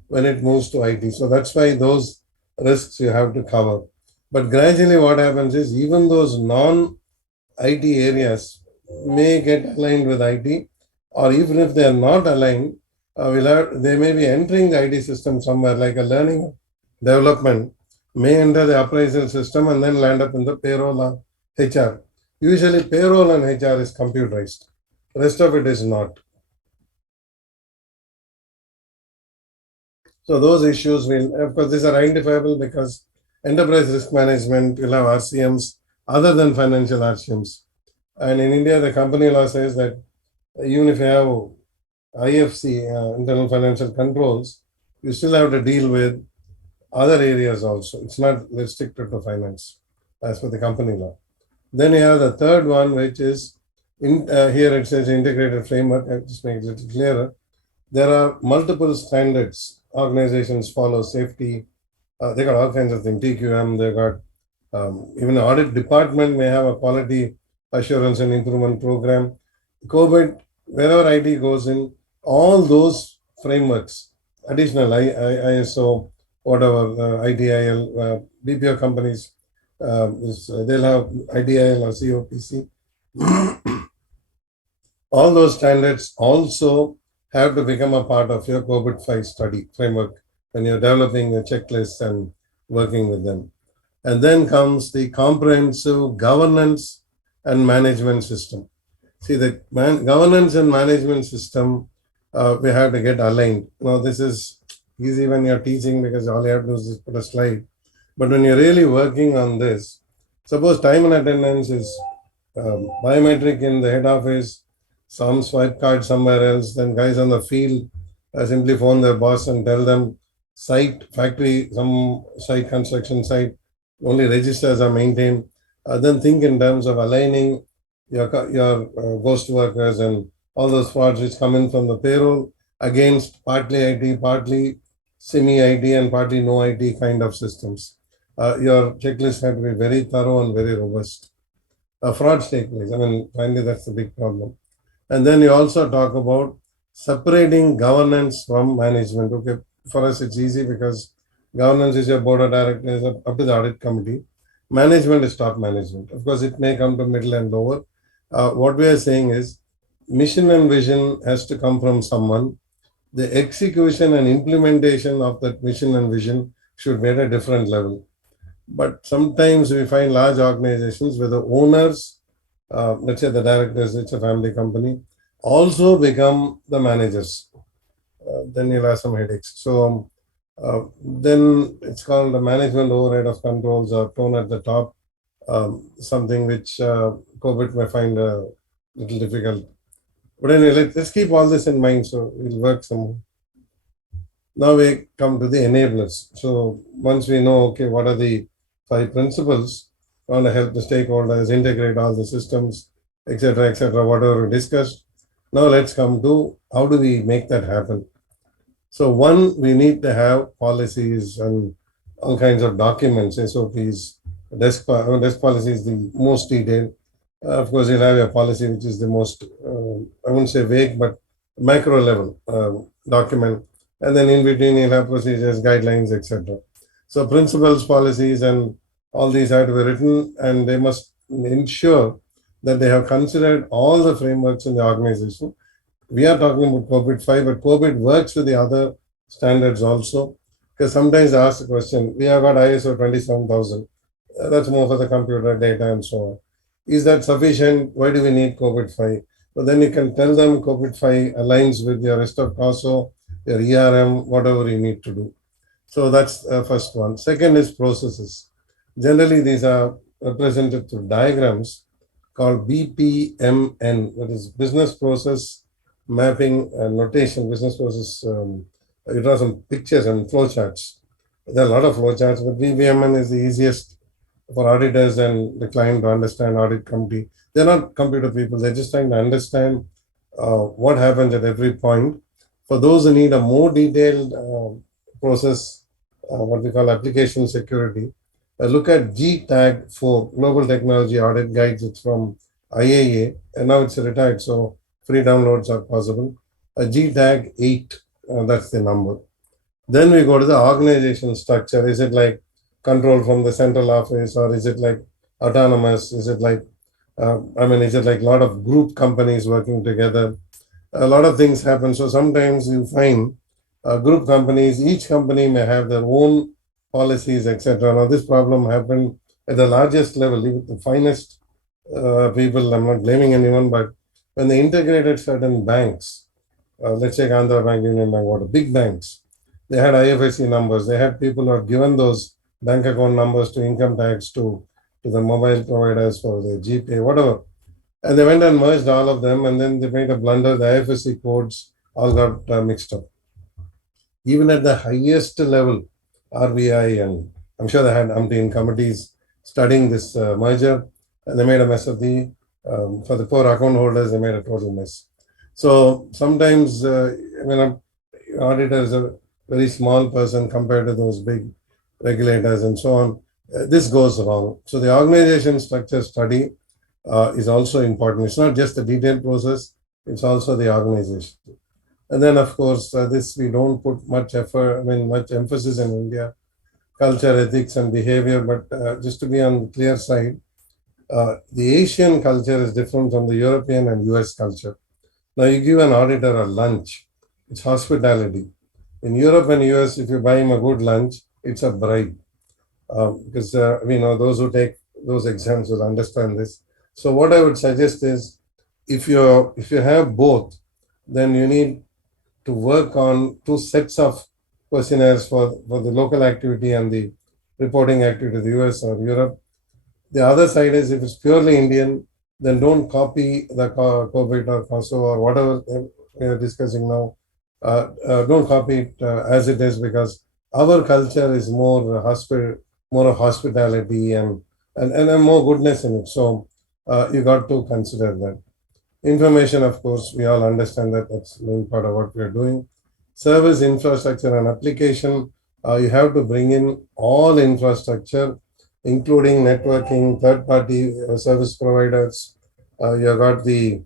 when it moves to IT. So that's why those risks you have to cover. But gradually what happens is even those non-IT areas may get aligned with IT, or even if they are not aligned, they may be entering the IT system somewhere, like a learning development may enter the appraisal system and then land up in the payroll or HR. Usually payroll and HR is computerized. The rest of it is not. So those issues will, of course, these are identifiable because enterprise risk management will have RCMs other than financial RCMs. And in India, the company law says that even if you have IFC, internal financial controls, you still have to deal with other areas also. It's not restricted to finance as per the company law. Then you have the third one, which is here it says integrated framework. I just make it clearer. There are multiple standards organizations follow, safety. They got all kinds of things. TQM. They got even the audit department may have a quality assurance and improvement program. COVID, wherever IT goes in, all those frameworks, additional ISO, whatever, IDIL, BPO companies, they'll have IDIL or COPC. All those standards also have to become a part of your COVID 5 study framework when you're developing a checklist and working with them. And then comes the comprehensive governance and management system. See, the governance and management system, we have to get aligned. Now, this is easy when you're teaching because all you have to do is put a slide. But when you're really working on this, suppose time and attendance is biometric in the head office, some swipe card somewhere else, then guys on the field simply phone their boss and tell them site, factory, some site, construction site, only registers are maintained. Then think in terms of aligning your ghost workers and all those frauds which come in from the payroll against partly IT, partly semi IT, and partly no IT kind of systems. Your checklist had to be very thorough and very robust. Frauds take place. I mean, finally, that's the big problem. And then you also talk about separating governance from management. Okay, for us it's easy because governance is your board of directors up to the audit committee. Management is top management. Of course, it may come to middle and lower. What we are saying is mission and vision has to come from someone. The execution and implementation of that mission and vision should be at a different level. But sometimes we find large organizations where the owners, let's say the directors, it's a family company, also become the managers. Then you'll have some headaches. So then it's called the management override of controls or tone at the top, something which COVID may find a little difficult. But anyway, let's keep all this in mind so we'll work some. Now we come to the enablers. So once we know, okay, what are the 5 principles, want to help the stakeholders integrate all the systems, etc., whatever we discussed. Now let's come to how do we make that happen. So one, we need to have policies and all kinds of documents, SOPs. Desk policy is the most detailed. Of course, you'll have a policy which is the most, I wouldn't say vague, but macro level document. And then in between, you'll have procedures, guidelines, etc. So principles, policies, and all these have to be written, and they must ensure that they have considered all the frameworks in the organization. We are talking about COVID 5, but COVID works with the other standards also. Because sometimes I ask the question, we have got ISO 27000. That's more for the computer data and so on. Is that sufficient? Why do we need COVID 5? But then you can tell them COVID 5 aligns with your rest of COSO, your ERM, whatever you need to do. So that's the first one. Second is processes. Generally, these are represented through diagrams called BPMN, that is business process mapping and notation, business process. You draw some pictures and flowcharts. There are a lot of flowcharts, but BPMN is the easiest for auditors and the client to understand, audit committee. They're not computer people, they're just trying to understand what happens at every point. For those who need a more detailed process, what we call application security, look at GTAG for Global Technology Audit Guides. It's from IAA, and now it's retired, so free downloads are possible. GTAG 8, that's the number. Then we go to the organization structure. Is it like control from the central office, or is it like autonomous? Is it like, is it like a lot of group companies working together? A lot of things happen. So sometimes you find group companies, each company may have their own policies, etc. Now, this problem happened at the largest level, even the finest people. I'm not blaming anyone, but when they integrated certain banks, let's say Andhra Bank, Union Bank, what big banks, they had IFSC numbers. They had people who had given those bank account numbers to income tax, to the mobile providers for the GPay, whatever. And they went and merged all of them, and then they made a blunder. The IFSC codes all got mixed up. Even at the highest level, RBI, and I'm sure they had umpteen committees studying this merger, and they made a mess of for the poor account holders, they made a total mess. So sometimes, an auditor is a very small person compared to those big regulators and so on. This goes wrong. So the organization structure study is also important. It's not just the detailed process, it's also the organization. And then, of course, this we don't put much effort, much emphasis in India, culture, ethics, and behavior. But just to be on the clear side, the Asian culture is different from the European and US culture. Now, you give an auditor a lunch, it's hospitality. In Europe and US, if you buy him a good lunch, it's a bribe. Because those who take those exams will understand this. So what I would suggest is, if you have both, then you need to work on 2 sets of questionnaires for the local activity and the reporting activity to the US or Europe. The other side is, if it's purely Indian, then don't copy the COVID or COSO or whatever we are discussing now. Don't copy it as it is, because our culture is more of hospitality and more goodness in it. So you got to consider that. Information, of course, we all understand that that's the main part of what we are doing. Service infrastructure and application, you have to bring in all infrastructure, including networking, third-party service providers. You got the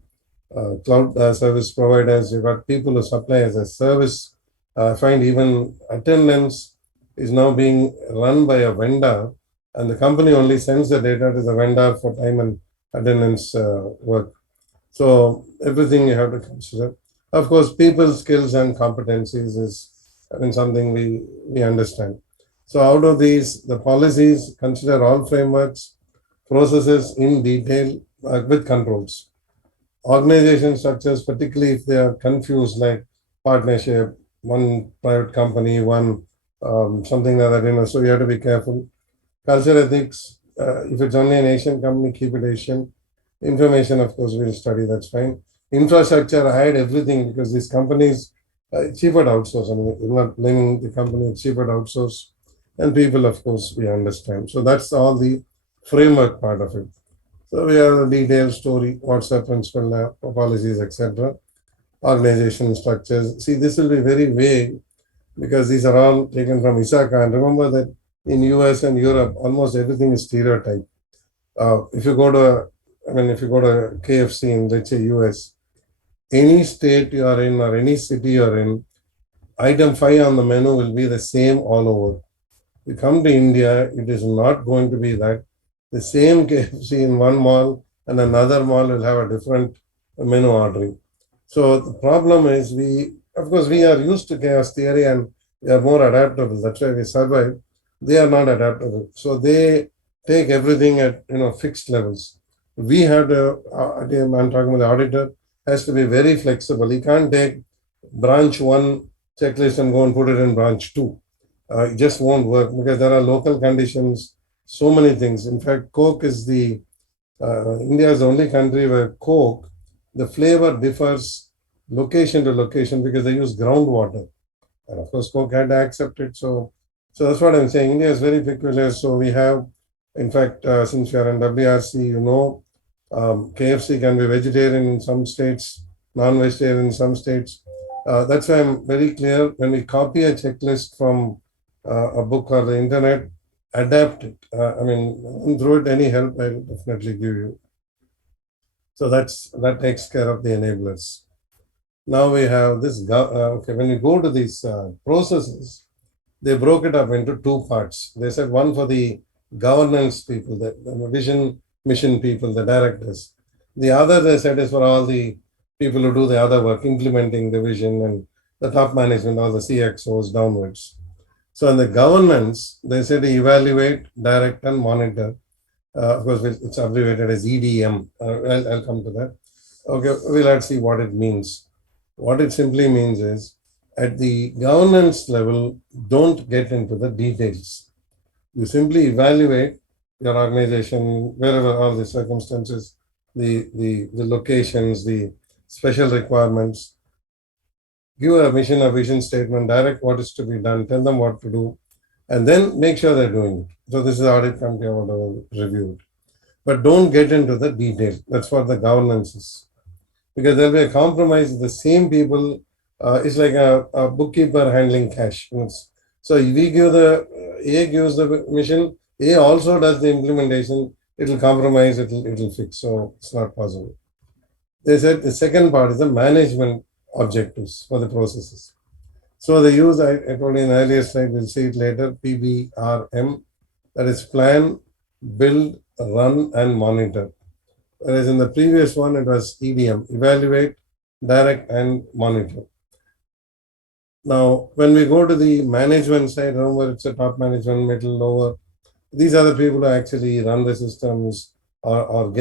cloud service providers, you got people who supply as a service. I find even attendance is now being run by a vendor, and the company only sends the data to the vendor for time and attendance work. So everything you have to consider. Of course, people skills and competencies is, I mean, something we understand. So out of these, the policies consider all frameworks, processes in detail with controls. Organization structures, particularly if they are confused, like partnership, one private company, one something like that, so you have to be careful. Culture ethics, if it's only an Asian company, keep it Asian. Information, of course, we'll study, that's fine. Infrastructure, I had everything because these companies, cheaper to outsource. I mean, I'm not blaming the company, it's cheaper to outsource. And people, of course, we understand. So that's all the framework part of it. So we have a detailed story, what's the principal policies, etc. Organization structures. See, this will be very vague because these are all taken from Isaka. And remember that in US and Europe, almost everything is stereotype. If you go to, if you go to KFC in, let's say, US, any state you are in or any city you are in, item 5 on the menu will be the same all over. You come to India, it is not going to be that. The same KFC in one mall and another mall will have a different menu ordering. So the problem is of course, we are used to chaos theory and we are more adaptable. That's why we survive. They are not adaptable. So they take everything at fixed levels. We have to, I'm talking about the auditor, has to be very flexible. He can't take branch 1 checklist and go and put it in branch 2. It just won't work because there are local conditions, so many things. In fact, Coke is India is the only country where Coke, the flavor differs location to location because they use groundwater. And of course, Coke had to accept it. So that's what I'm saying. India is very peculiar. So we have, in fact, since we are in WRC, KFC can be vegetarian in some states, non-vegetarian in some states. That's why I'm very clear when we copy a checklist from a book or the internet, adapt it. Through it, any help I'll definitely give you. So that takes care of the enablers. Now we have this, when you go to these processes, they broke it up into 2 parts. They said one for the governance people, the vision, mission people, the directors. The other, they said, is for all the people who do the other work, implementing the vision and the top management, all the CXOs downwards. So in the governance, they said evaluate, direct, and monitor. Of course, it's abbreviated as EDM. I'll come to that. Okay, we'll have to see what it means. What it simply means is, at the governance level, don't get into the details. You simply evaluate your organization, wherever all the circumstances, the locations, the special requirements. Give a mission, a vision statement, direct what is to be done, tell them what to do, and then make sure they're doing it. So this is the audit committee I want to review it. But don't get into the detail. That's what the governance is. Because there'll be a compromise. The same people, it's like a bookkeeper handling cash. So we give A gives the mission, A also does the implementation, it'll compromise, it'll fix. So it's not possible. They said the second part is the management objectives for the processes. So they use, I told you in the earlier slide, we'll see it later, PBRM, that is plan, build, run, and monitor. Whereas in the previous one, it was EDM, evaluate, direct, and monitor. Now, when we go to the management side, remember it's a top management, middle, lower. These are the people who actually run the systems or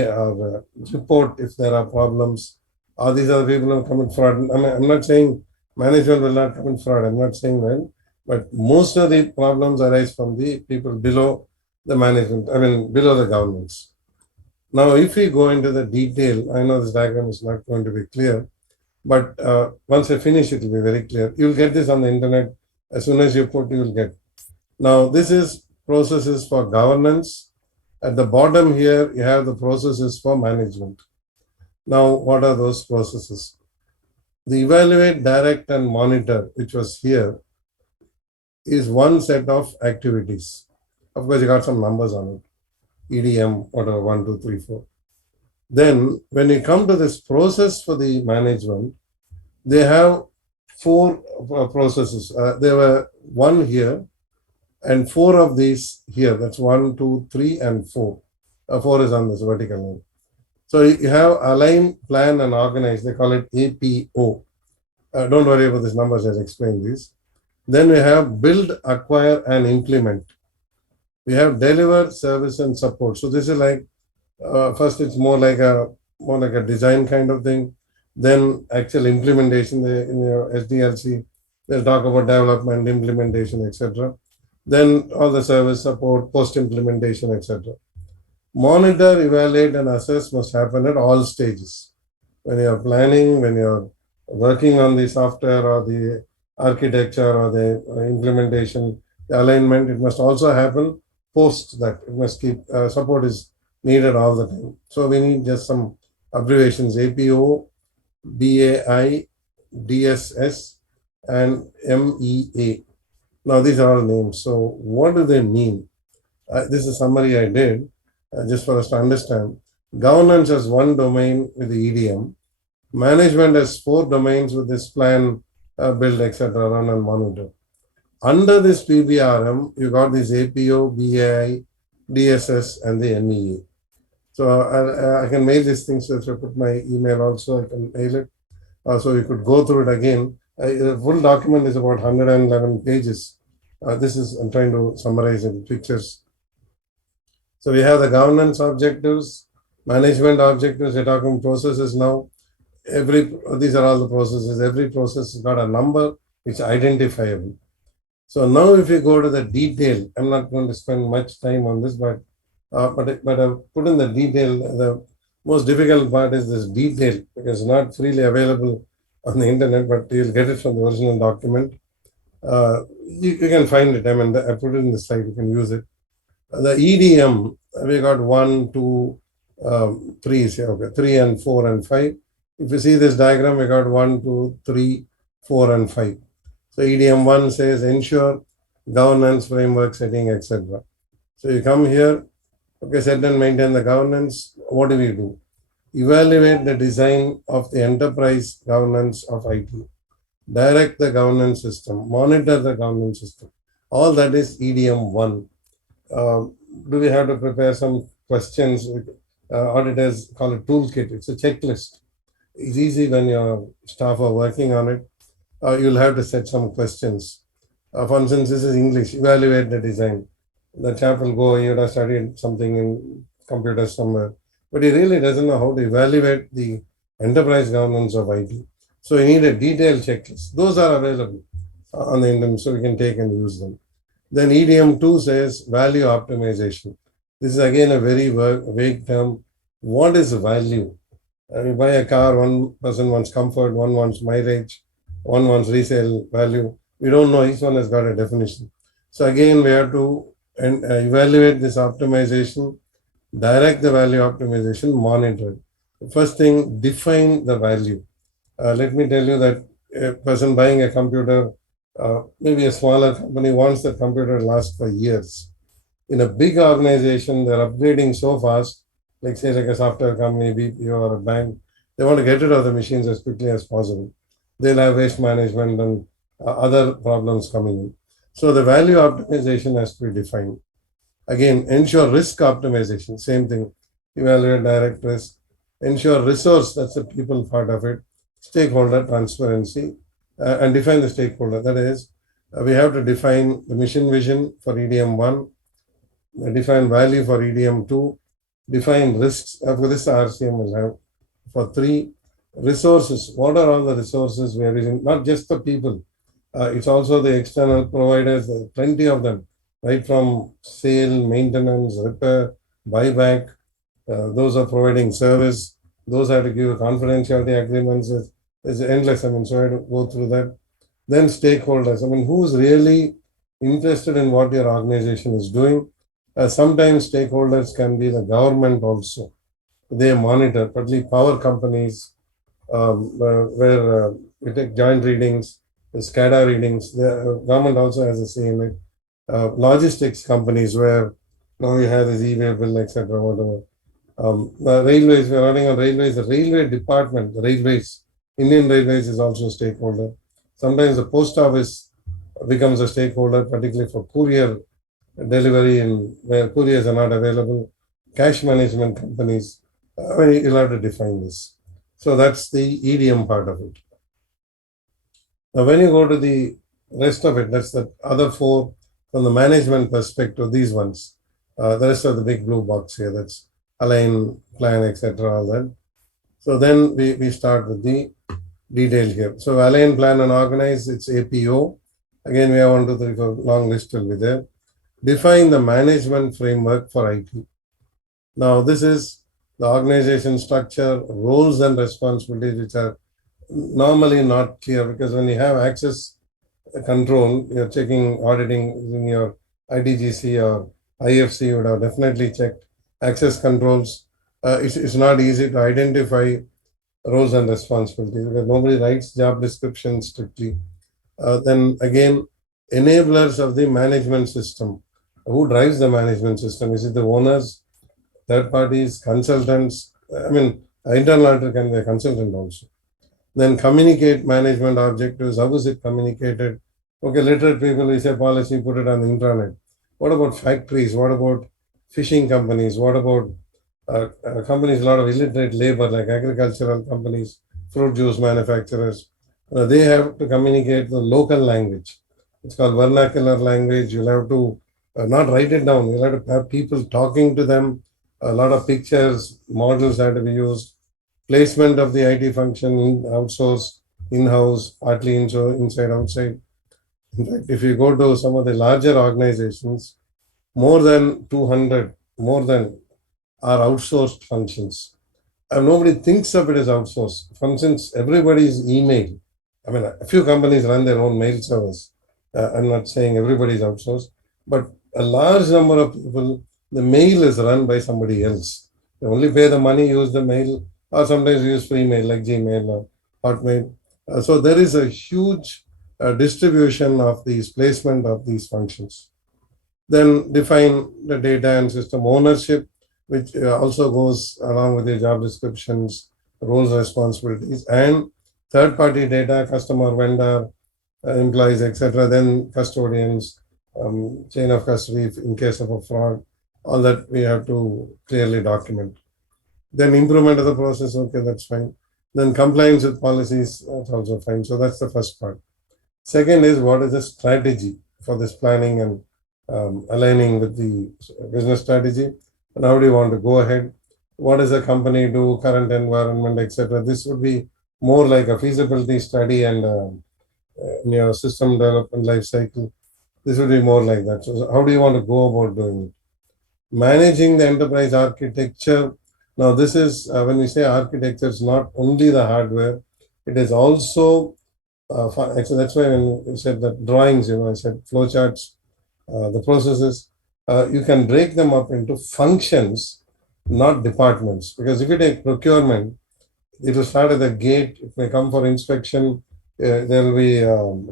report if there are problems. Or these are the people who commit fraud. I'm not saying management will not commit fraud. I'm not saying that. But most of the problems arise from the people below the management, below the governance. Now, if we go into the detail, I know this diagram is not going to be clear, but once I finish, it will be very clear. You'll get this on the internet. As soon as you put, you will get. Now, this is processes for governance. At the bottom here, you have the processes for management. Now, what are those processes? The evaluate, direct, and monitor, which was here, is one set of activities. Of course, you got some numbers on it. EDM, whatever, 1, 2, 3, 4. Then, when you come to this process for the management, they have four processes. There were one here and four of these here. That's 1, 2, 3, and 4. 4 is on this vertical line. So you have align, plan, and organize. They call it APO. Don't worry about these numbers, I'll explain these. Then we have build, acquire, and implement. We have deliver, service, and support. So this is like first it's more like a design kind of thing. Then actual implementation in your SDLC. They'll talk about development, implementation, etc. Then all the service support, post implementation, etc. Monitor, evaluate, and assess must happen at all stages. When you're planning, when you're working on the software or the architecture or the implementation, the alignment, it must also happen post that. It must keep support is needed all the time. So we need just some abbreviations: APO, BAI, DSS, and MEA. Now these are all names. So what do they mean? This is a summary I did just for us to understand. Governance has one domain with the EDM. Management has 4 domains with this plan, build, etc., run and monitor. Under this PBRM, you got this APO, BAI, DSS, and the MEA. So I can mail these things. So if I put my email also, I can mail it. So you could go through it again. The full document is about 111 pages. This is, I'm trying to summarize in pictures. So we have the governance objectives, management objectives. We're talking processes now. These are all the processes. Every process has got a number which is identifiable. So now if you go to the detail, I'm not going to spend much time on this, but I've put in the detail. The most difficult part is this detail because it's not freely available on the internet, but you'll get it from the original document. You can find it. I mean, I put it in the slide. You can use it. The EDM, we got 1, 2, 3 is here. Okay, 3 and 4 and 5. If you see this diagram, we got 1, 2, 3, 4, and 5. So EDM 1 says ensure governance, framework, setting, etc. So you come here, okay, set and maintain the governance. What do we do? Evaluate the design of the enterprise governance of IT. Direct the governance system, monitor the governance system. All that is EDM 1. Do we have to prepare some questions? Auditors call it toolkit. It's a checklist. It's easy when your staff are working on it. You'll have to set some questions. For instance, this is English. Evaluate the design. The chap will go, he would have studied something in computers somewhere, but he really doesn't know how to evaluate the enterprise governance of IT. So you need a detailed checklist. Those are available on the internet, so we can take and use them. Then EDM 2 says value optimization. This is again a very vague term. What is value? You buy a car, one person wants comfort, one wants mileage, one wants resale value. We don't know, each one has got a definition. So again, we have to evaluate this optimization, direct the value optimization, monitor it. First thing, define the value. Let me tell you that a person buying a computer, maybe a smaller company wants the computer to last for years. In a big organization, they're upgrading so fast, like say like a software company, BPO or a bank, they want to get rid of the machines as quickly as possible. They'll have waste management and other problems coming in. So the value optimization has to be defined. Again, ensure risk optimization, same thing. Evaluate direct risk. Ensure resource, that's the people part of it. Stakeholder transparency, and define the stakeholder. That is, we have to define the mission vision for EDM 1, define value for EDM 2, define risks. For this, RCM will have. For 3, resources. What are all the resources we are using? Not just the people. It's also the external providers, plenty of them, right from sale, maintenance, repair, buyback, those are providing service, those have to give confidentiality agreements. It's endless. I mean, so I had to go through that. Then stakeholders. I mean, who's really interested in what your organization is doing? Sometimes stakeholders can be the government also. They monitor, particularly power companies, where we take joint readings, the SCADA readings. The government also has a say in it. Logistics companies where now you have this email bill, etc., whatever. The railways, we're running on railways. The railway department, the railways, Indian Railways is also a stakeholder. Sometimes the post office becomes a stakeholder, particularly for courier delivery and where couriers are not available. Cash management companies, you'll have to define this. So that's the EDM part of it. Now, when you go to the rest of it, that's the other four from the management perspective, these ones. The rest of the big blue box here, that's align, plan, etc., all that. So then we start with the detail here. So align, plan, and organize, it's APO. Again, we have 1, 2, 3, 4, long list will be there. Define the management framework for IT. Now, this is the organization structure, roles and responsibilities, which are normally not clear because when you have access control, you're checking auditing in your IDGC or IFC, you would have definitely checked access controls. It's not easy to identify roles and responsibilities because nobody writes job descriptions strictly. Then again, enablers of the management system. Who drives the management system? Is it the owners, third parties, consultants? I mean, internal auditor can be a consultant also. Then communicate management objectives. How is it communicated? Okay, literate people, we say policy, put it on the intranet. What about factories? What about fishing companies? What about companies, a lot of illiterate labor like agricultural companies, fruit juice manufacturers? They have to communicate the local language. It's called vernacular language. You'll have to not write it down. You'll have to have people talking to them. A lot of pictures, models have to be used. Placement of the IT function in outsource, in-house, partly inside, outside. In fact, if you go to some of the larger organizations, more than 200, more than are outsourced functions. And nobody thinks of it as outsourced functions. Everybody's email. I mean, a few companies run their own mail service. I'm not saying everybody's outsourced, but a large number of people, the mail is run by somebody else. They only pay the money, use the mail, or sometimes use free mail like Gmail or Hotmail. So there is a huge distribution of these placement of these functions. Then define the data and system ownership, which also goes along with the job descriptions, roles, responsibilities, and third-party data, customer, vendor, employees, etc. Then custodians, chain of custody in case of a fraud, all that we have to clearly document. Then improvement of the process, okay, that's fine. Then compliance with policies, that's also fine. So that's the first part. Second is what is the strategy for this planning and aligning with the business strategy, and how do you want to go ahead? What does the company do, current environment, etc. This would be more like a feasibility study and system development life cycle. This would be more like that. So how do you want to go about doing it? Managing the enterprise architecture. Now, this is when we say architecture, it's not only the hardware, it is also actually, that's why when you said that drawings, I said flowcharts, the processes, you can break them up into functions, not departments. Because if you take procurement, it will start at the gate, it may come for inspection, there will be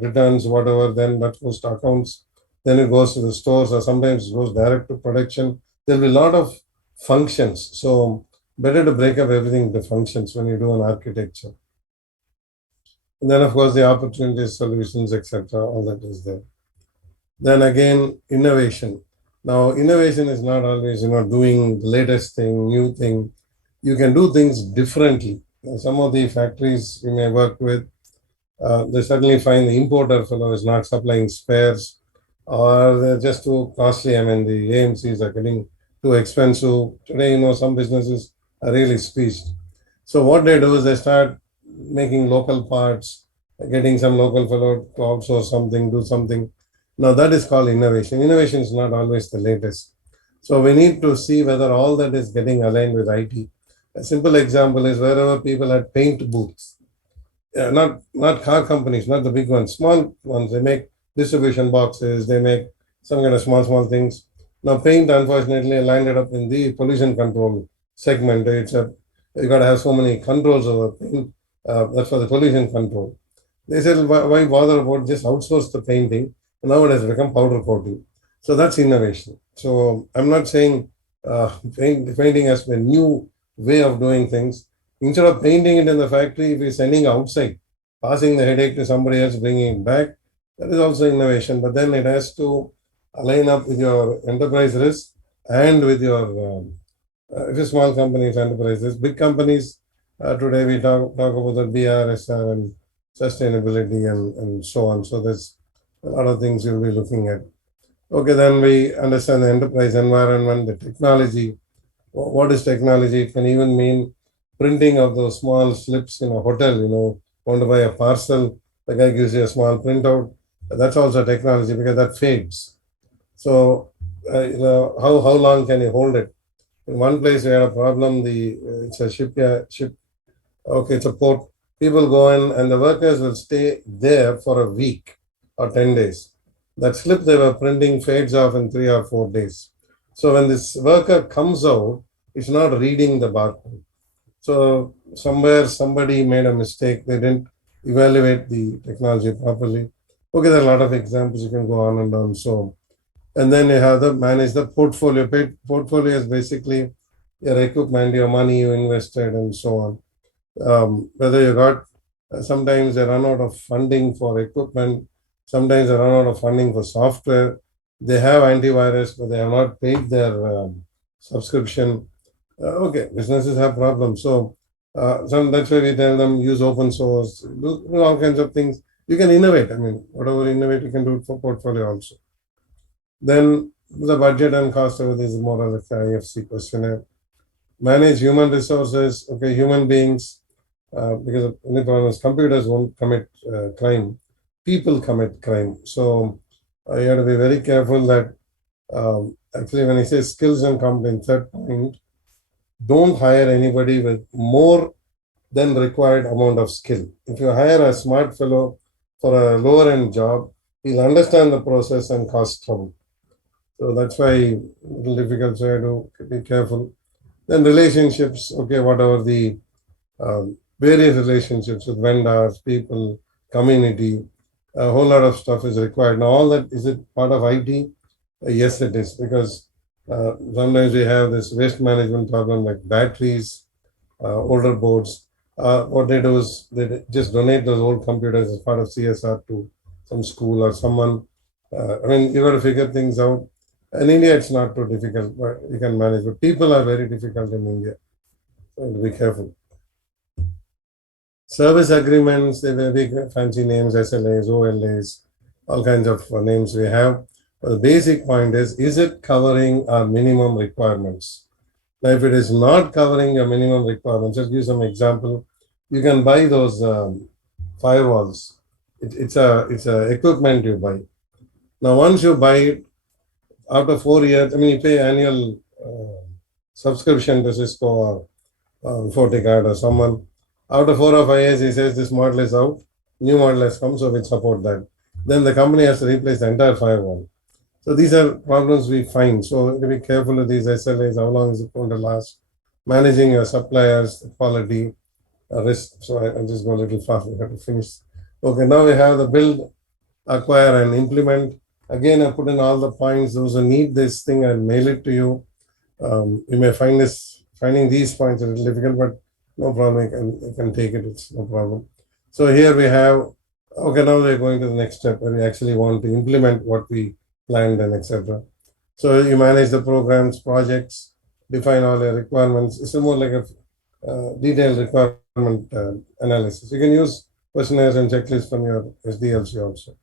returns, whatever, then that goes to accounts, then it goes to the stores, or sometimes it goes direct to production. There will be a lot of functions. So better to break up everything into functions when you do an architecture. And then, of course, the opportunities, solutions, etc., all that is there. Then again, innovation. Now, innovation is not always, doing the latest thing, new thing. You can do things differently. Some of the factories you may work with, they suddenly find the importer fellow is not supplying spares, or they're just too costly. I mean, the AMCs are getting too expensive. Today, some businesses are really squeezed. So what they do is they start making local parts, getting some local fellow to outsource something, do something. Now that is called innovation. Innovation is not always the latest. So we need to see whether all that is getting aligned with IT. A simple example is wherever people had paint booths, not car companies, not the big ones, small ones. They make distribution boxes. They make some kind of small things. Now, paint unfortunately landed up in the pollution control segment. It's a you got to have so many controls over paint. That's for the pollution control. They said, why bother about just outsource the painting? Now it has become powder coating. So that's innovation. So I'm not saying painting has a new way of doing things. Instead of painting it in the factory, if we're sending outside, passing the headache to somebody else, bringing it back, that is also innovation. But then it has to align up with your enterprise risk and with your, if you're small companies, enterprise risk. Big companies, today we talk about the BRSR and sustainability and so on. So there's a lot of things you'll be looking at. Okay, then we understand the enterprise environment, the technology. What is technology? It can even mean printing of those small slips in a hotel. Want to buy a parcel, the guy gives you a small printout. That's also technology because that fades. So, how long can you hold it? In one place we had a problem. It's a ship. Okay, it's a port. People go in and the workers will stay there for a week or 10 days. That slip they were printing fades off in 3 or 4 days. So when this worker comes out, it's not reading the barcode. So somewhere somebody made a mistake. They didn't evaluate the technology properly. Okay, there are a lot of examples. You can go on and on. So, and then you have to manage the portfolio. Portfolio is basically your equipment, your money you invested, and so on. Whether you got, sometimes they run out of funding for equipment, sometimes they run out of funding for software. They have antivirus, but they have not paid their subscription. Okay, businesses have problems. So that's why we tell them use open source, do all kinds of things. You can innovate. I mean, whatever innovate, you can do it for portfolio also. Then the budget and cost of this is more or less the IFC questionnaire. Manage human resources. Okay, human beings, because only problem is computers won't commit crime. People commit crime. So you have to be very careful that actually when I say skills and competence, third point, don't hire anybody with more than required amount of skill. If you hire a smart fellow for a lower end job, he'll understand the process and cause trouble. So that's why a little difficult. So I have to be careful. Then relationships, okay, whatever the various relationships with vendors, people, community, a whole lot of stuff is required. Now, all that, is it part of IT? Yes, it is, because sometimes we have this waste management problem like batteries, older boards. What they do is they just donate those old computers as part of CSR to some school or someone. I mean, you got to figure things out. In India, it's not too difficult, but you can manage. But people are very difficult in India. So be careful. Service agreements, they may be fancy names, SLAs, OLAs, all kinds of names we have. But the basic point is it covering our minimum requirements? Now, if it is not covering your minimum requirements, just give some example. You can buy those firewalls. It's a equipment you buy. Now, once you buy it, after 4 years, I mean, you pay annual subscription to Cisco or FortiGuard or someone. After 4 or 5 years, he says this model is out, new model has come, so we support that. Then the company has to replace the entire firewall. So these are problems we find. So to be careful with these SLAs, how long is it going to last? Managing your suppliers, quality, risk. So I just go a little fast. We have to finish. Okay, now we have the build, acquire, and implement. Again, I put in all the points. Those who need this thing, I'll mail it to you. You may find finding these points a little difficult, but no problem. You can take it. It's no problem. So here we have. Okay, now we're going to the next step where we actually want to implement what we planned and etc. So you manage the programs, projects, define all your requirements. It's more like a detailed requirement analysis. You can use questionnaires and checklists from your SDLC also.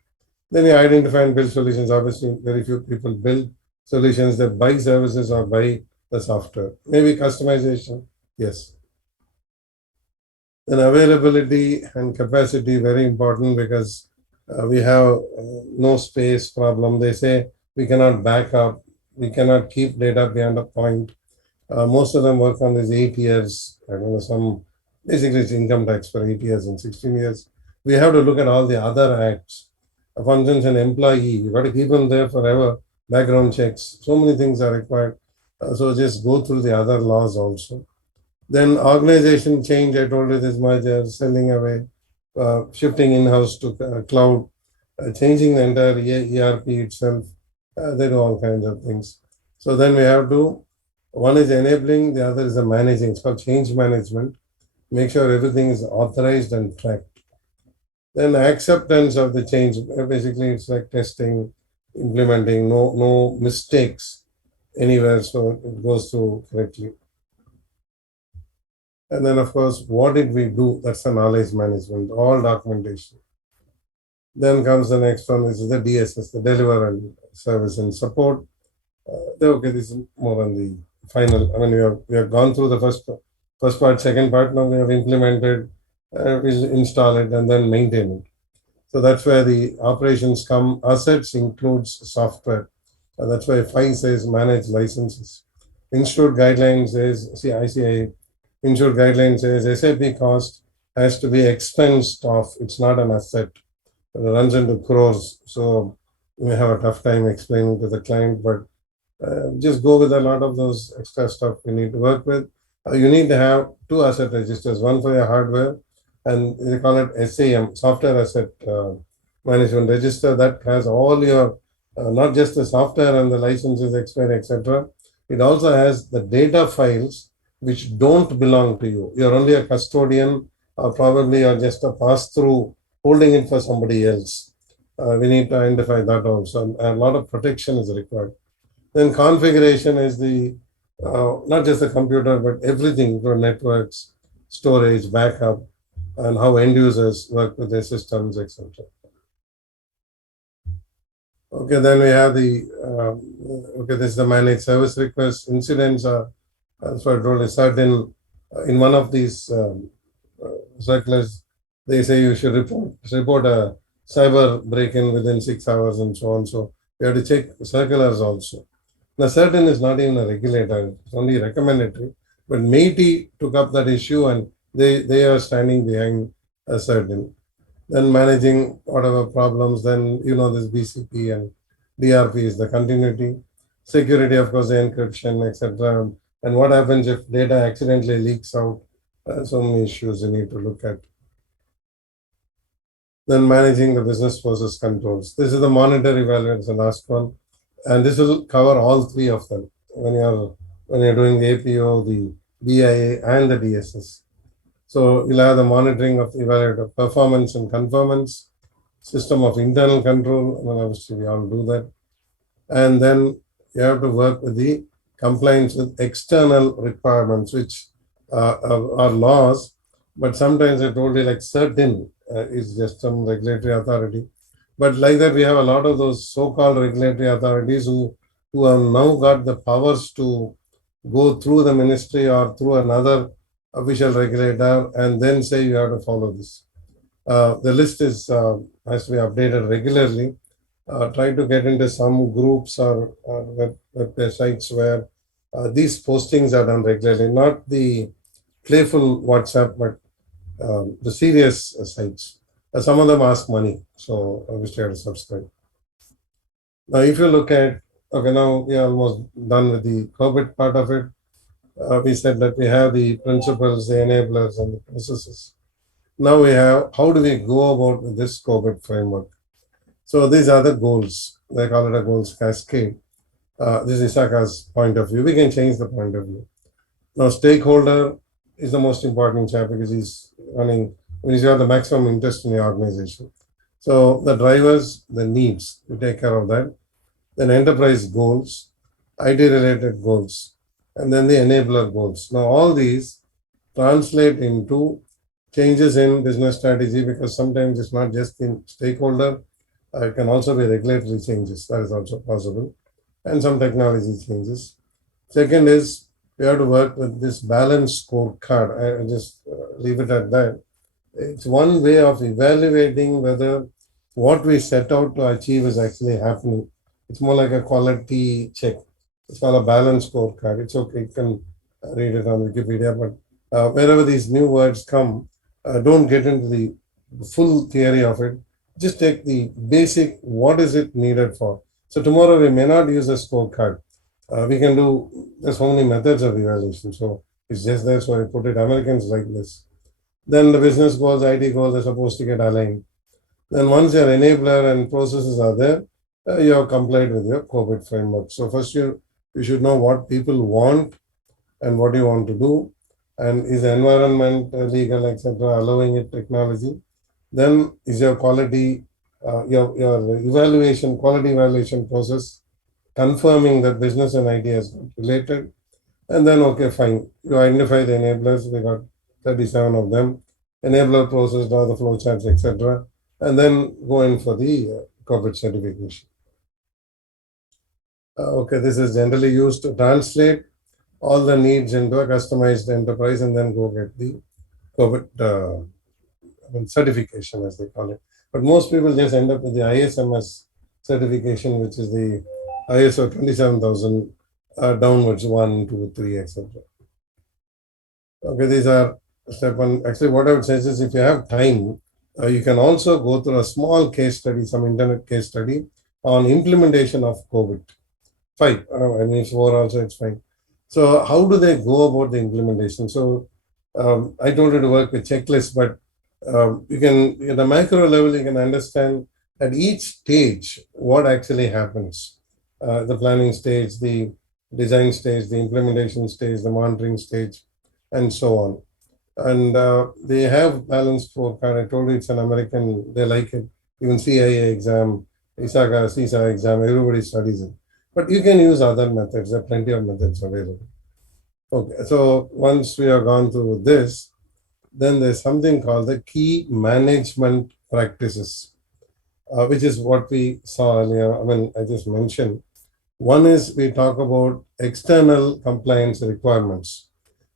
Then you identify and build solutions. Obviously, very few people build solutions. That buy services or buy the software. Maybe customization, yes. Then availability and capacity, very important, because we have no space problem. They say we cannot back up. we cannot keep data beyond a point. Most of them work on these 8 years. I don't know, some basically it's income tax for 8 years and 16 years. We have to look at all the other acts. For instance, an employee, you got to keep them there forever. Background checks, so many things are required. So just go through the other laws also. Then organization change, I told you this merger, selling away, shifting in-house to cloud, changing the entire ERP itself. They do all kinds of things. So then we have to, one is enabling, the other is the managing. It's called change management. Make sure everything is authorized and tracked. Then acceptance of the change. Basically, it's like testing, implementing, no mistakes anywhere, so it goes through correctly. And then, of course, what did we do? That's the knowledge management, all documentation. Then comes the next one, which is the DSS, the deliver and service and support. Okay, this is more on the final. I mean, we have gone through the first part, second part. Now we have implemented, we'll install it and then maintain it. So that's where the operations come. Assets includes software. That's why 5 says manage licenses. Institute guidelines says, see, ICI Institute guidelines says SAP cost has to be expensed off. It's not an asset. It runs into crores. So we have a tough time explaining to the client, but just go with a lot of those extra stuff you need to work with. You need to have 2 asset registers, one for your hardware, and they call it SAM, software asset management register, that has all your, not just the software and the licenses expired, etc. It also has the data files which don't belong to you. You're only a custodian, or probably you're just a pass-through holding it for somebody else. We need to identify that also. A lot of protection is required. Then configuration is the not just the computer, but everything for networks, storage, backup, and how end users work with their systems, etc. Okay, then we have the okay. This is the managed service request. Incidents are, as I told you, certain in one of these circulars, they say you should report a cyber break-in within 6 hours and so on. So we have to check circulars also. Now, certain is not even a regulator; it's only recommendatory. But MeitY took up that issue, and they are standing behind a certain. Then managing whatever problems, then this BCP and DRP is the continuity. Security, of course, the encryption, etc. And what happens if data accidentally leaks out? So many issues you need to look at. Then managing the business process controls. This is the monitor evaluate, the last one. And this will cover all 3 of them when you're doing the APO, the BIA, and the DSS. So you'll have the monitoring of the evaluator performance and conformance, system of internal control. Well, obviously, we all do that. And then you have to work with the compliance with external requirements, which are laws, but sometimes I told you like certain is just some regulatory authority. But like that, we have a lot of those so-called regulatory authorities who have now got the powers to go through the ministry or through another official regulator and then say you have to follow this. The list is has to be updated regularly. Try to get into some groups or web sites where these postings are done regularly, not the playful WhatsApp, but the serious sites. Some of them ask money, so obviously I have to subscribe. Now, if you look at, okay, now we are almost done with the COVID part of it. We said that we have the principles, the enablers, and the processes. Now we have, how do we go about this COVID framework? So these are the goals. They call it a goals cascade. This is Isaka's point of view. We can change the point of view. Now, stakeholder is the most important chap because he's got the maximum interest in the organization. So the drivers, the needs, we take care of that. Then enterprise goals, IT related goals, and then the enabler goals. Now, all these translate into changes in business strategy because sometimes it's not just in stakeholder, it can also be regulatory changes. That is also possible, and some technology changes. Second is we have to work with this balanced scorecard. I just leave it at that. It's one way of evaluating whether what we set out to achieve is actually happening. It's more like a quality check. It's called a balanced scorecard. It's okay, you can read it on Wikipedia, but wherever these new words come, don't get into the full theory of it. Just take the basic, what is it needed for? So tomorrow we may not use a scorecard. We can do, there's so many methods of evaluation. So it's just there, so I put it, Americans like this. Then the business goals, IT goals are supposed to get aligned. Then once your enabler and processes are there, you have complied with your COVID framework. So first you should know what people want and what you want to do, and is the environment legal, etc., allowing it technology. Then is your quality, your evaluation, quality evaluation process confirming that business and IT is related. And then, okay, fine. You identify the enablers. We got 37 of them. Enabler process, draw the flowcharts, etc. And then go in for the corporate certification. Okay, this is generally used to translate all the needs into a customized enterprise and then go get the corporate certification, as they call it. But most people just end up with the ISMS certification, which is the ISO 27000 downwards 1, 2, 3, etc. Okay, these are step one. Actually, what I would say is if you have time, you can also go through a small case study, some internet case study on implementation of COVID. Fine. I mean, it's four also, it's fine. So how do they go about the implementation? So I told you to work with checklists, but you can, at a macro level, you can understand at each stage what actually happens. The planning stage, the design stage, the implementation stage, the monitoring stage, and so on. And they have balanced scorecard. I told you it's an American, they like it. Even CIA exam, ISACA, CISA exam, everybody studies it. But you can use other methods. There are plenty of methods available. Okay, so once we have gone through this, then there's something called the key management practices, which is what we saw earlier. I mean, I just mentioned. One is we talk about external compliance requirements.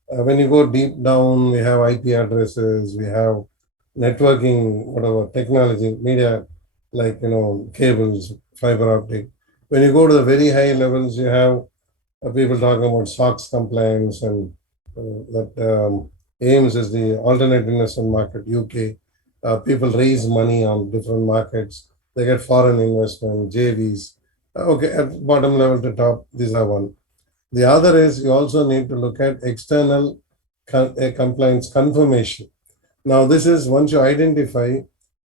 When you go deep down, we have IP addresses, we have networking, whatever technology, media, like cables, fiber optic. When you go to the very high levels, you have people talking about SOX compliance and that AIMS is the alternate investment market, UK. People raise money on different markets. They get foreign investment, JVs. Okay, at bottom level to top, these are one. The other is you also need to look at external compliance confirmation. Now, this is once you identify,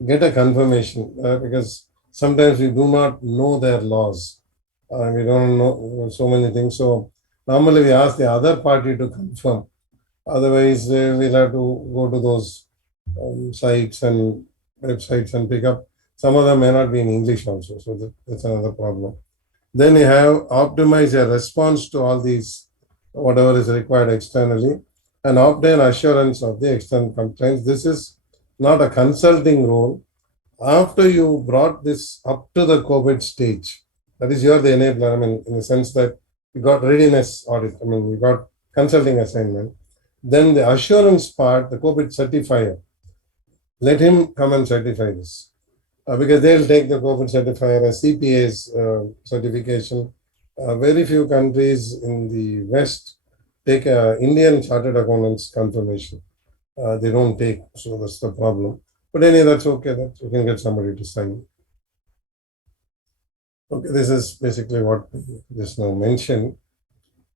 get a confirmation because sometimes we do not know their laws. We don't know so many things. So normally we ask the other party to confirm. Otherwise, we'll have to go to those sites and websites and pick up. Some of them may not be in English also. So that's another problem. Then you have optimize your response to all these, whatever is required externally, and obtain assurance of the external compliance. This is not a consulting role. After you brought this up to the COVID stage, that is, you're the enabler. I mean, in the sense that you got readiness audit. I mean, you got consulting assignment. Then the assurance part, the COVID certifier, let him come and certify this. Because they'll take the COVID certifier as CPA's certification. Very few countries in the West take Indian Chartered Accountants confirmation. They don't take, so that's the problem. But anyway, that's okay. That you can get somebody to sign. Okay, this is basically what we just now mentioned.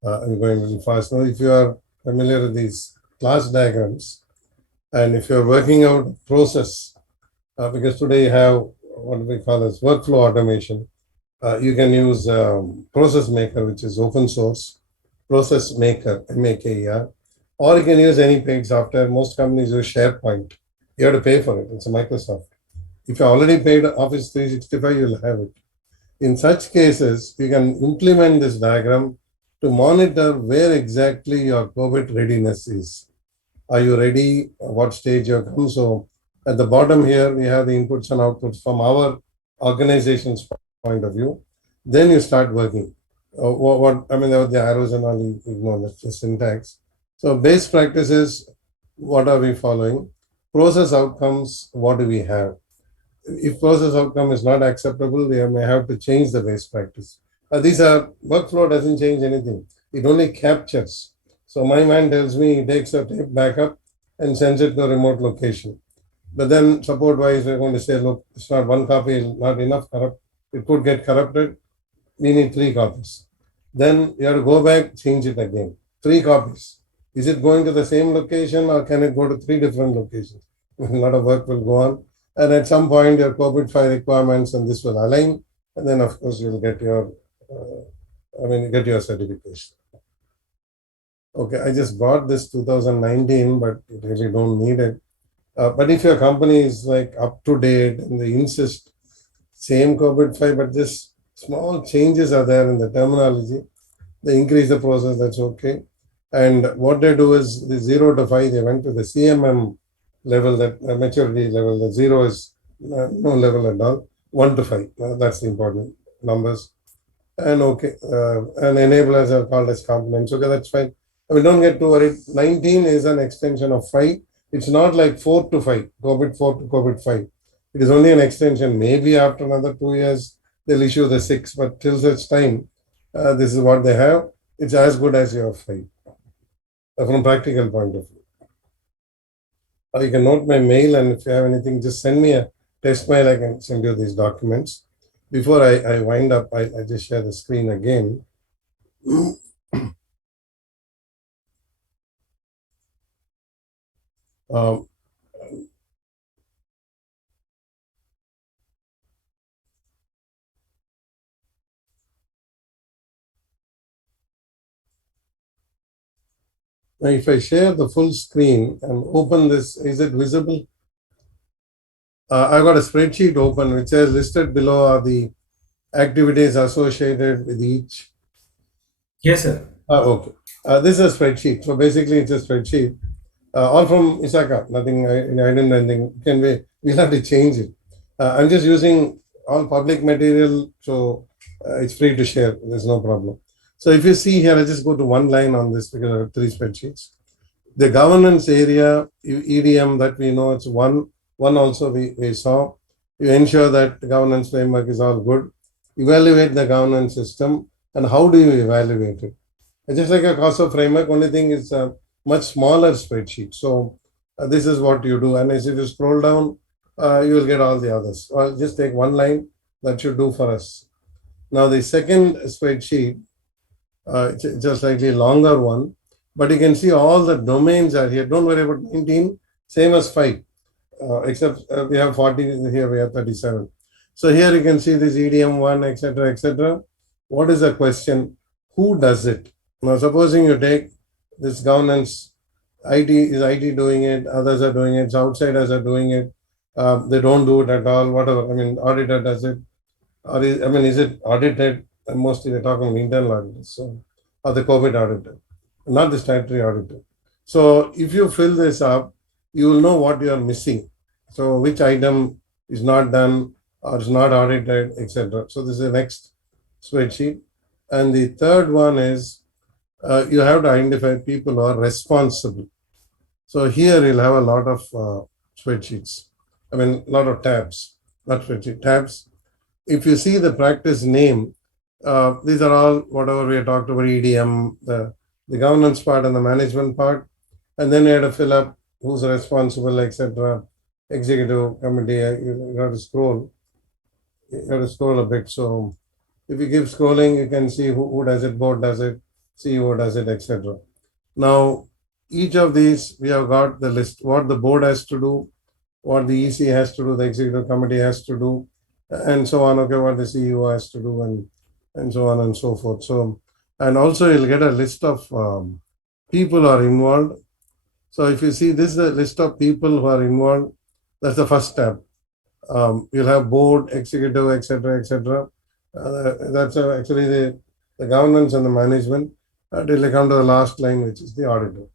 I'm going a little fast now. If you are familiar with these class diagrams, and if you're working out a process, because today you have what we call as workflow automation, you can use Process Maker, which is open source, Process Maker, MAKER, or you can use any paid software. Most companies use SharePoint. You have to pay for it. It's a Microsoft. If you already paid Office 365, you'll have it. In such cases, you can implement this diagram to monitor where exactly your COVID readiness is. Are you ready? What stage you've come? So at the bottom here, we have the inputs and outputs from our organization's point of view. Then you start working. I mean, the arrows and all, ignore that's the syntax. So base practices, what are we following? Process outcomes, what do we have? If process outcome is not acceptable, we may have to change the base practice. These are workflow doesn't change anything. It only captures. So my man tells me he takes a tape backup and sends it to a remote location. But then support wise, we're going to say, look, it's not one copy, is not enough. It could get corrupted. We need 3 copies. Then you have to go back, change it again. 3 copies. Is it going to the same location or can it go to 3 different locations? A lot of work will go on. And at some point, your COVID 5 requirements and this will align. And then, of course, you'll get your, get your certification. Okay, I just brought this 2019, but you really don't need it. But if your company is like up to date and they insist same COVID 5, but just small changes are there in the terminology, they increase the process, that's okay. And what they do is the 0 to 5, they went to the CMM level, that maturity level. The 0 is no level at all. 1 to 5, that's the important numbers. And okay, and enablers are called as components. Okay, that's fine. I mean, don't get too worried. 19 is an extension of 5. It's not like 4 to 5, COVID 4 to COVID 5. It is only an extension. Maybe after another 2 years, they'll issue the 6, but till such time, this is what they have. It's as good as your 5 from practical point of view. Or you can note my mail, and if you have anything, just send me a test mail. I can send you these documents. Before I wind up, I just share the screen again. Now, if I share the full screen and open this, is it visible? I've got a spreadsheet open which is listed below are the activities associated with each. Yes, sir. Okay. This is a spreadsheet. So basically, it's a spreadsheet. All from Isaka. Nothing. I didn't anything. We'll have to change it. I'm just using all public material, so it's free to share. There's no problem. So if you see here, I just go to one line on this because I have 3 spreadsheets. The governance area, EDM that we know, it's one also we saw. You ensure that the governance framework is all good. Evaluate the governance system, and how do you evaluate it? It's just like a COSO framework, only thing is a much smaller spreadsheet. So this is what you do. And as if you scroll down, you will get all the others. I'll just take one line that should do for us. Now the second spreadsheet, it's a slightly longer one, but you can see all the domains are here. Don't worry about 19, same as 5, except we have 40 here, we have 37. So here you can see this EDM1, etc., etc. What is the question? Who does it? Now, supposing you take this governance, is IT doing it? Others are doing it. Outsiders are doing it. They don't do it at all. Whatever. I mean, auditor does it. Or is it audited? And mostly they're talking internal auditors. So, or the COVID auditor, not the statutory auditor. So, if you fill this up, you will know what you are missing. So, which item is not done or is not audited, etc. So, this is the next spreadsheet. And the third one is you have to identify people who are responsible. So here you'll have a lot of spreadsheets. A lot of tabs, not spreadsheet, tabs. If you see the practice name, these are all whatever we talked about, EDM, the governance part and the management part. And then you have to fill up who's responsible, etc. Executive committee, you have to scroll. You have to scroll a bit. So if you keep scrolling, you can see who does it, board does it, CEO does it, etc. Now, each of these, we have got the list, what the board has to do, what the EC has to do, the executive committee has to do, and so on. Okay, what the CEO has to do, and so on and so forth. So, and also you'll get a list of people who are involved. So if you see this is a list of people who are involved, that's the first tab. You'll have board, executive, etc., etc. That's actually the governance and the management. Till they come to the last line, which is the auditor.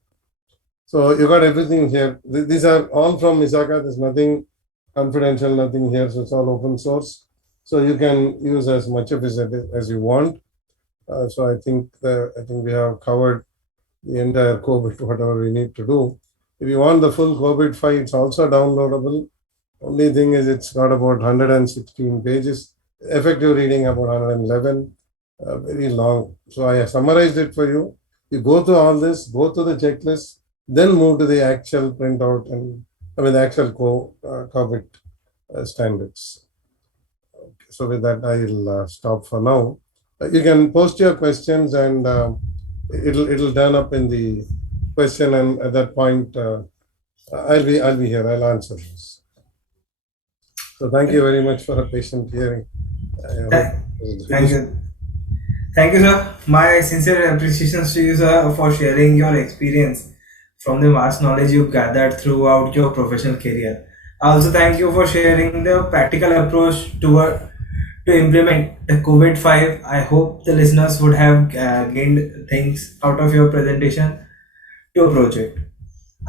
So you got everything here. These are all from Isaka. There's nothing confidential, nothing here. So it's all open source. So you can use as much of it as you want. So I think we have covered the entire COVID, whatever we need to do. If you want the full COVID file, it's also downloadable. Only thing is it's got about 116 pages. Effective reading about 111. very long. So I summarized it for you. You go through all this, go through the checklist, then move to the actual printout and the actual COVID standards. Okay, so with that, I'll stop for now. You can post your questions and it'll turn up in the question, and at that point, I'll be here. I'll answer this. So thank you very much for a patient hearing. Thank you. Thank you, sir. My sincere appreciation to you, sir, for sharing your experience from the vast knowledge you've gathered throughout your professional career. I also thank you for sharing the practical approach to implement the COVID-5. I hope the listeners would have gained things out of your presentation to approach it.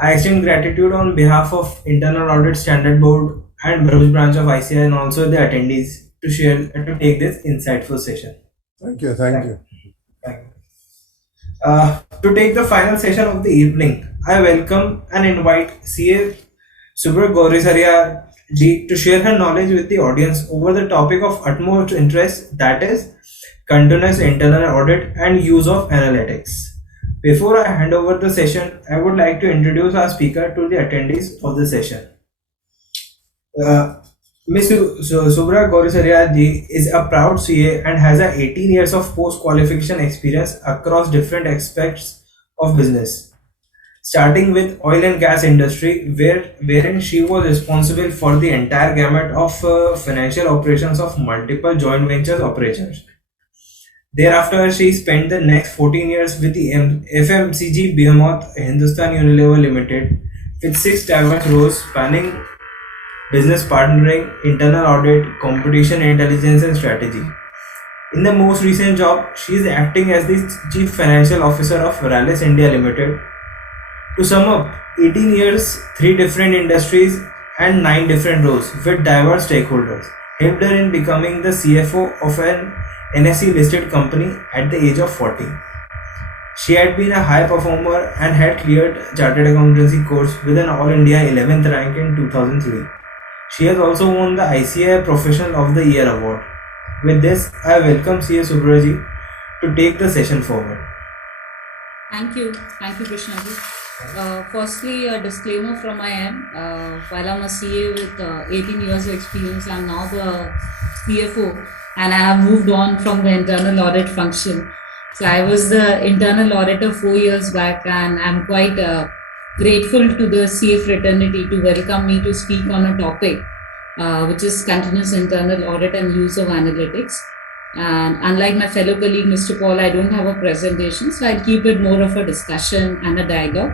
I extend gratitude on behalf of Internal Audit Standard Board and Bharuch branch of ICI and also the attendees to take this insightful session. Thank you. Thank you. Thank you. To take the final session of the evening, I welcome and invite CA Subra Gaurisaria ji to share her knowledge with the audience over the topic of utmost interest, that is continuous internal audit and use of analytics. Before I hand over the session, I would like to introduce our speaker to the attendees of the session. Ms. Subra Gaurisaria ji is a proud CA and has 18 years of post-qualification experience across different aspects of business, starting with oil and gas industry, wherein she was responsible for the entire gamut of financial operations of multiple joint ventures operations. Thereafter, she spent the next 14 years with the FMCG behemoth Hindustan Unilever Limited, with 6 diverse roles spanning business partnering, internal audit, competition intelligence, and strategy. In the most recent job, she is acting as the Chief Financial Officer of Rallis India Limited. To sum up, 18 years, 3 different industries, and 9 different roles with diverse stakeholders helped her in becoming the CFO of an NSE listed company at the age of 40. She had been a high performer and had cleared Chartered Accountancy course with an All India 11th rank in 2003. She has also won the ICI Professional of the Year award. With this, I welcome CA Subraji to take the session forward. Thank you, Krishnaji. Firstly, a disclaimer from my end. While I'm a CA with 18 years of experience, I'm now the CFO and I have moved on from the internal audit function. So I was the internal auditor 4 years back, and I'm quite grateful to the CA fraternity to welcome me to speak on a topic which is continuous internal audit and use of analytics. And unlike my fellow colleague, Mr. Paul, I don't have a presentation, so I'll keep it more of a discussion and a dialogue.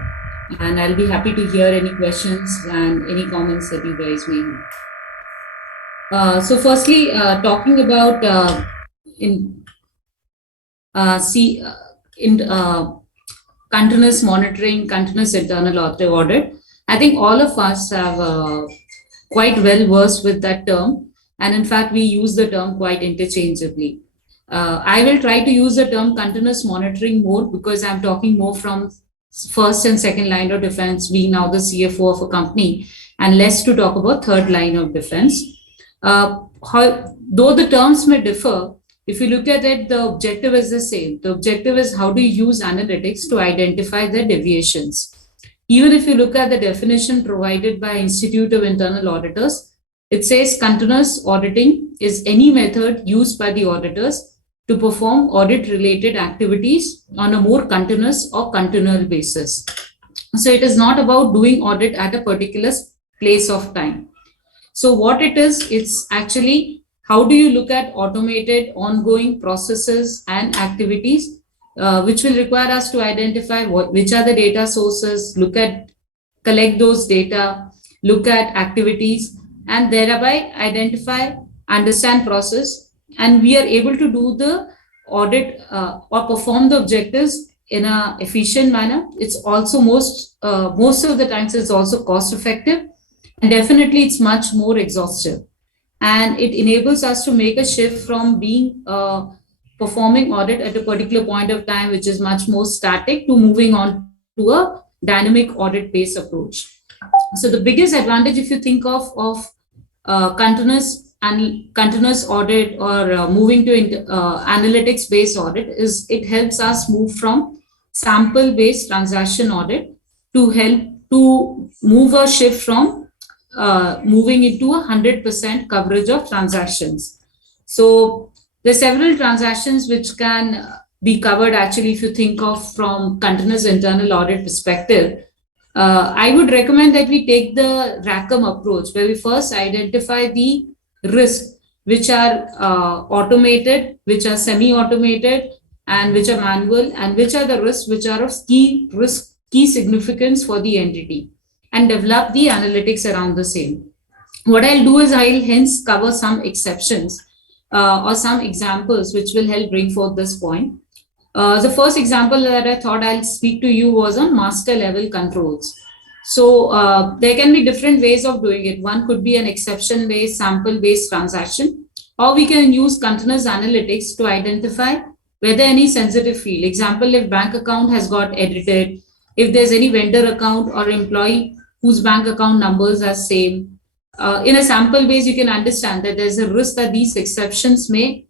And I'll be happy to hear any questions and any comments that you guys may have. So firstly, talking about continuous monitoring, continuous internal audit, I think all of us have quite well versed with that term. And in fact, we use the term quite interchangeably. I will try to use the term continuous monitoring more because I'm talking more from first and second line of defense, being now the CFO of a company, and less to talk about third line of defense. Though the terms may differ, if you look at it, the objective is the same. The objective is how do you use analytics to identify the deviations. Even if you look at the definition provided by Institute of Internal Auditors, it says continuous auditing is any method used by the auditors to perform audit-related activities on a more continuous or continual basis. So it is not about doing audit at a particular place of time. So what it is, it's actually how do you look at automated ongoing processes and activities which will require us to identify which are the data sources, collect those data, look at activities, and thereby identify, understand process, and we are able to do the audit or perform the objectives in an efficient manner. It's also most of the times it's also cost effective, and definitely it's much more exhaustive. And it enables us to make a shift from being performing audit at a particular point of time, which is much more static, to moving on to a dynamic audit-based approach. So the biggest advantage, if you think of continuous continuous audit or moving to analytics based audit is it helps us move from sample based transaction audit to help to move a shift from moving into 100% coverage of transactions. So there are several transactions which can be covered actually if you think of from continuous internal audit perspective. I would recommend that we take the Rackham approach where we first identify the risks which are automated, which are semi-automated, and which are manual, and which are the risks which are of key significance for the entity, and develop the analytics around the same. What I'll do is I'll hence cover some exceptions or some examples which will help bring forth this point. The first example that I thought I'll speak to you was on master level controls. So there can be different ways of doing it. One could be an exception based, sample based transaction, or we can use continuous analytics to identify whether any sensitive field, example, if bank account has got edited, if there's any vendor account or employee whose bank account numbers are same. In a sample base, you can understand that there's a risk that these exceptions may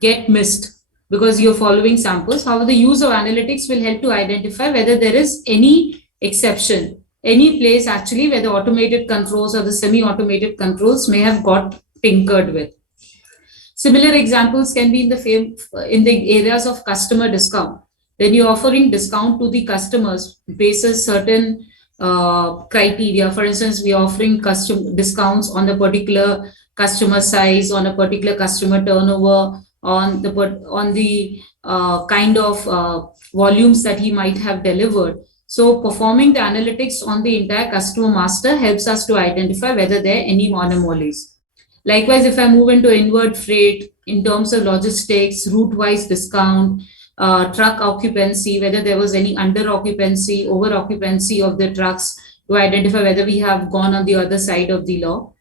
get missed because you're following samples. However, the use of analytics will help to identify whether there is any exception, any place actually where the automated controls or the semi-automated controls may have got tinkered with. Similar examples can be in the areas of customer discount. When you're offering discount to the customers basis certain criteria, for instance, we are offering custom discounts on a particular customer size, on a particular customer turnover, on the kind of volumes that he might have delivered. So performing the analytics on the entire customer master helps us to identify whether there are any anomalies. Likewise, if I move into inward freight in terms of logistics, route-wise discount, truck occupancy, whether there was any under occupancy, over occupancy of the trucks, to identify whether we have gone on the other side of the law.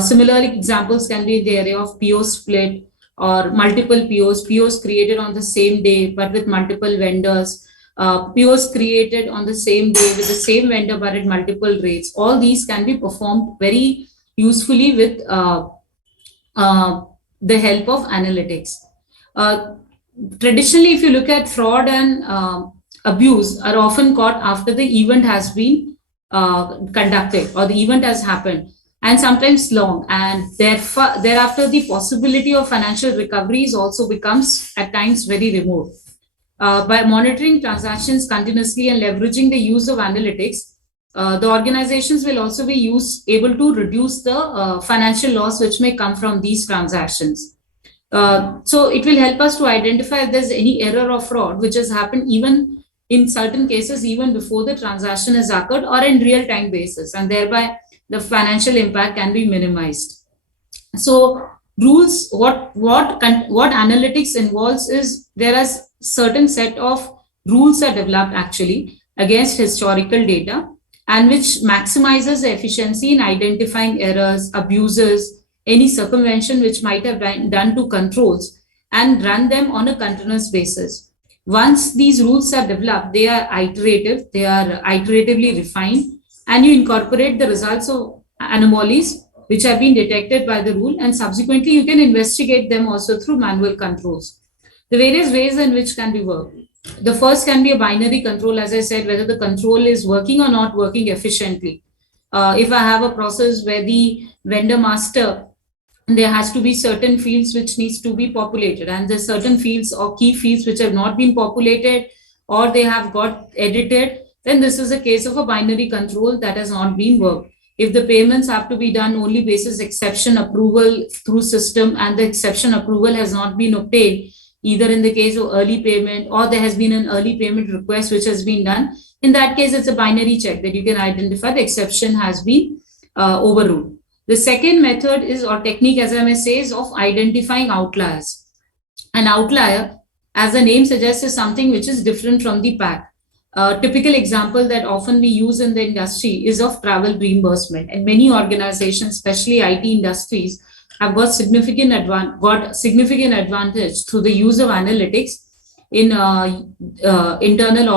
Similarly, examples can be in the area of PO split or multiple POs created on the same day but with multiple vendors, POs created on the same day with the same vendor but at multiple rates. All these can be performed very usefully with the help of analytics. Traditionally, if you look at fraud and abuse are often caught after the event has been conducted or the event has happened, and sometimes long, and thereafter the possibility of financial recoveries also becomes at times very remote. By monitoring transactions continuously and leveraging the use of analytics, the organizations will also be able to reduce the financial loss which may come from these transactions. So it will help us to identify if there's any error or fraud which has happened even in certain cases even before the transaction has occurred or in real-time basis, and thereby the financial impact can be minimized. So rules, what analytics involves is there are certain set of rules are developed actually against historical data and which maximizes the efficiency in identifying errors, abuses, any circumvention which might have been done to controls, and run them on a continuous basis. Once these rules are developed, they are iterative, they are iteratively refined, and you incorporate the results of anomalies which have been detected by the rule, and subsequently you can investigate them also through manual controls. The various ways in which can be worked. The first can be a binary control, as I said, whether the control is working or not working efficiently. If I have a process where the vendor master, there has to be certain fields which needs to be populated, and there's certain fields or key fields which have not been populated or they have got edited, then this is a case of a binary control that has not been worked. If the payments have to be done only basis exception approval through system and the exception approval has not been obtained, either in the case of early payment or there has been an early payment request which has been done, in that case, it's a binary check that you can identify the exception has been overruled. The second method is, or technique as I may say, is of identifying outliers. An outlier, as the name suggests, is something which is different from the pack. A typical example that often we use in the industry is of travel reimbursement, and many organizations, especially IT industries, have got significant advantage through the use of analytics in internal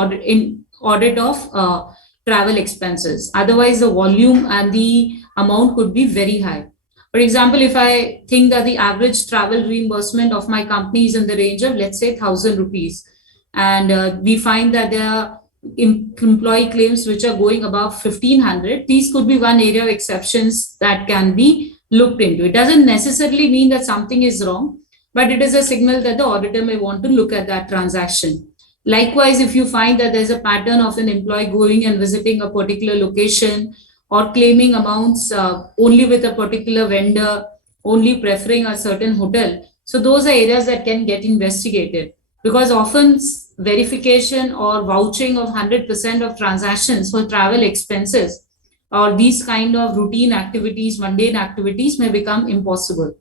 audit of travel expenses. Otherwise, the volume and the amount could be very high. For example, if I think that the average travel reimbursement of my company is in the range of, let's say, 1,000 rupees, and we find that there are employee claims which are going above 1,500, these could be one area of exceptions that can be looked into. It doesn't necessarily mean that something is wrong, but it is a signal that the auditor may want to look at that transaction. Likewise, if you find that there's a pattern of an employee going and visiting a particular location or claiming amounts only with a particular vendor, only preferring a certain hotel, so those are areas that can get investigated, because often verification or vouching of 100% of transactions for travel expenses or these kind of routine activities, mundane activities may become impossible.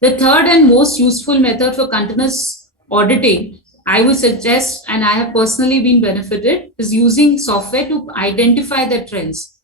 The third and most useful method for continuous auditing, I would suggest, and I have personally been benefited, is using software to identify the trends.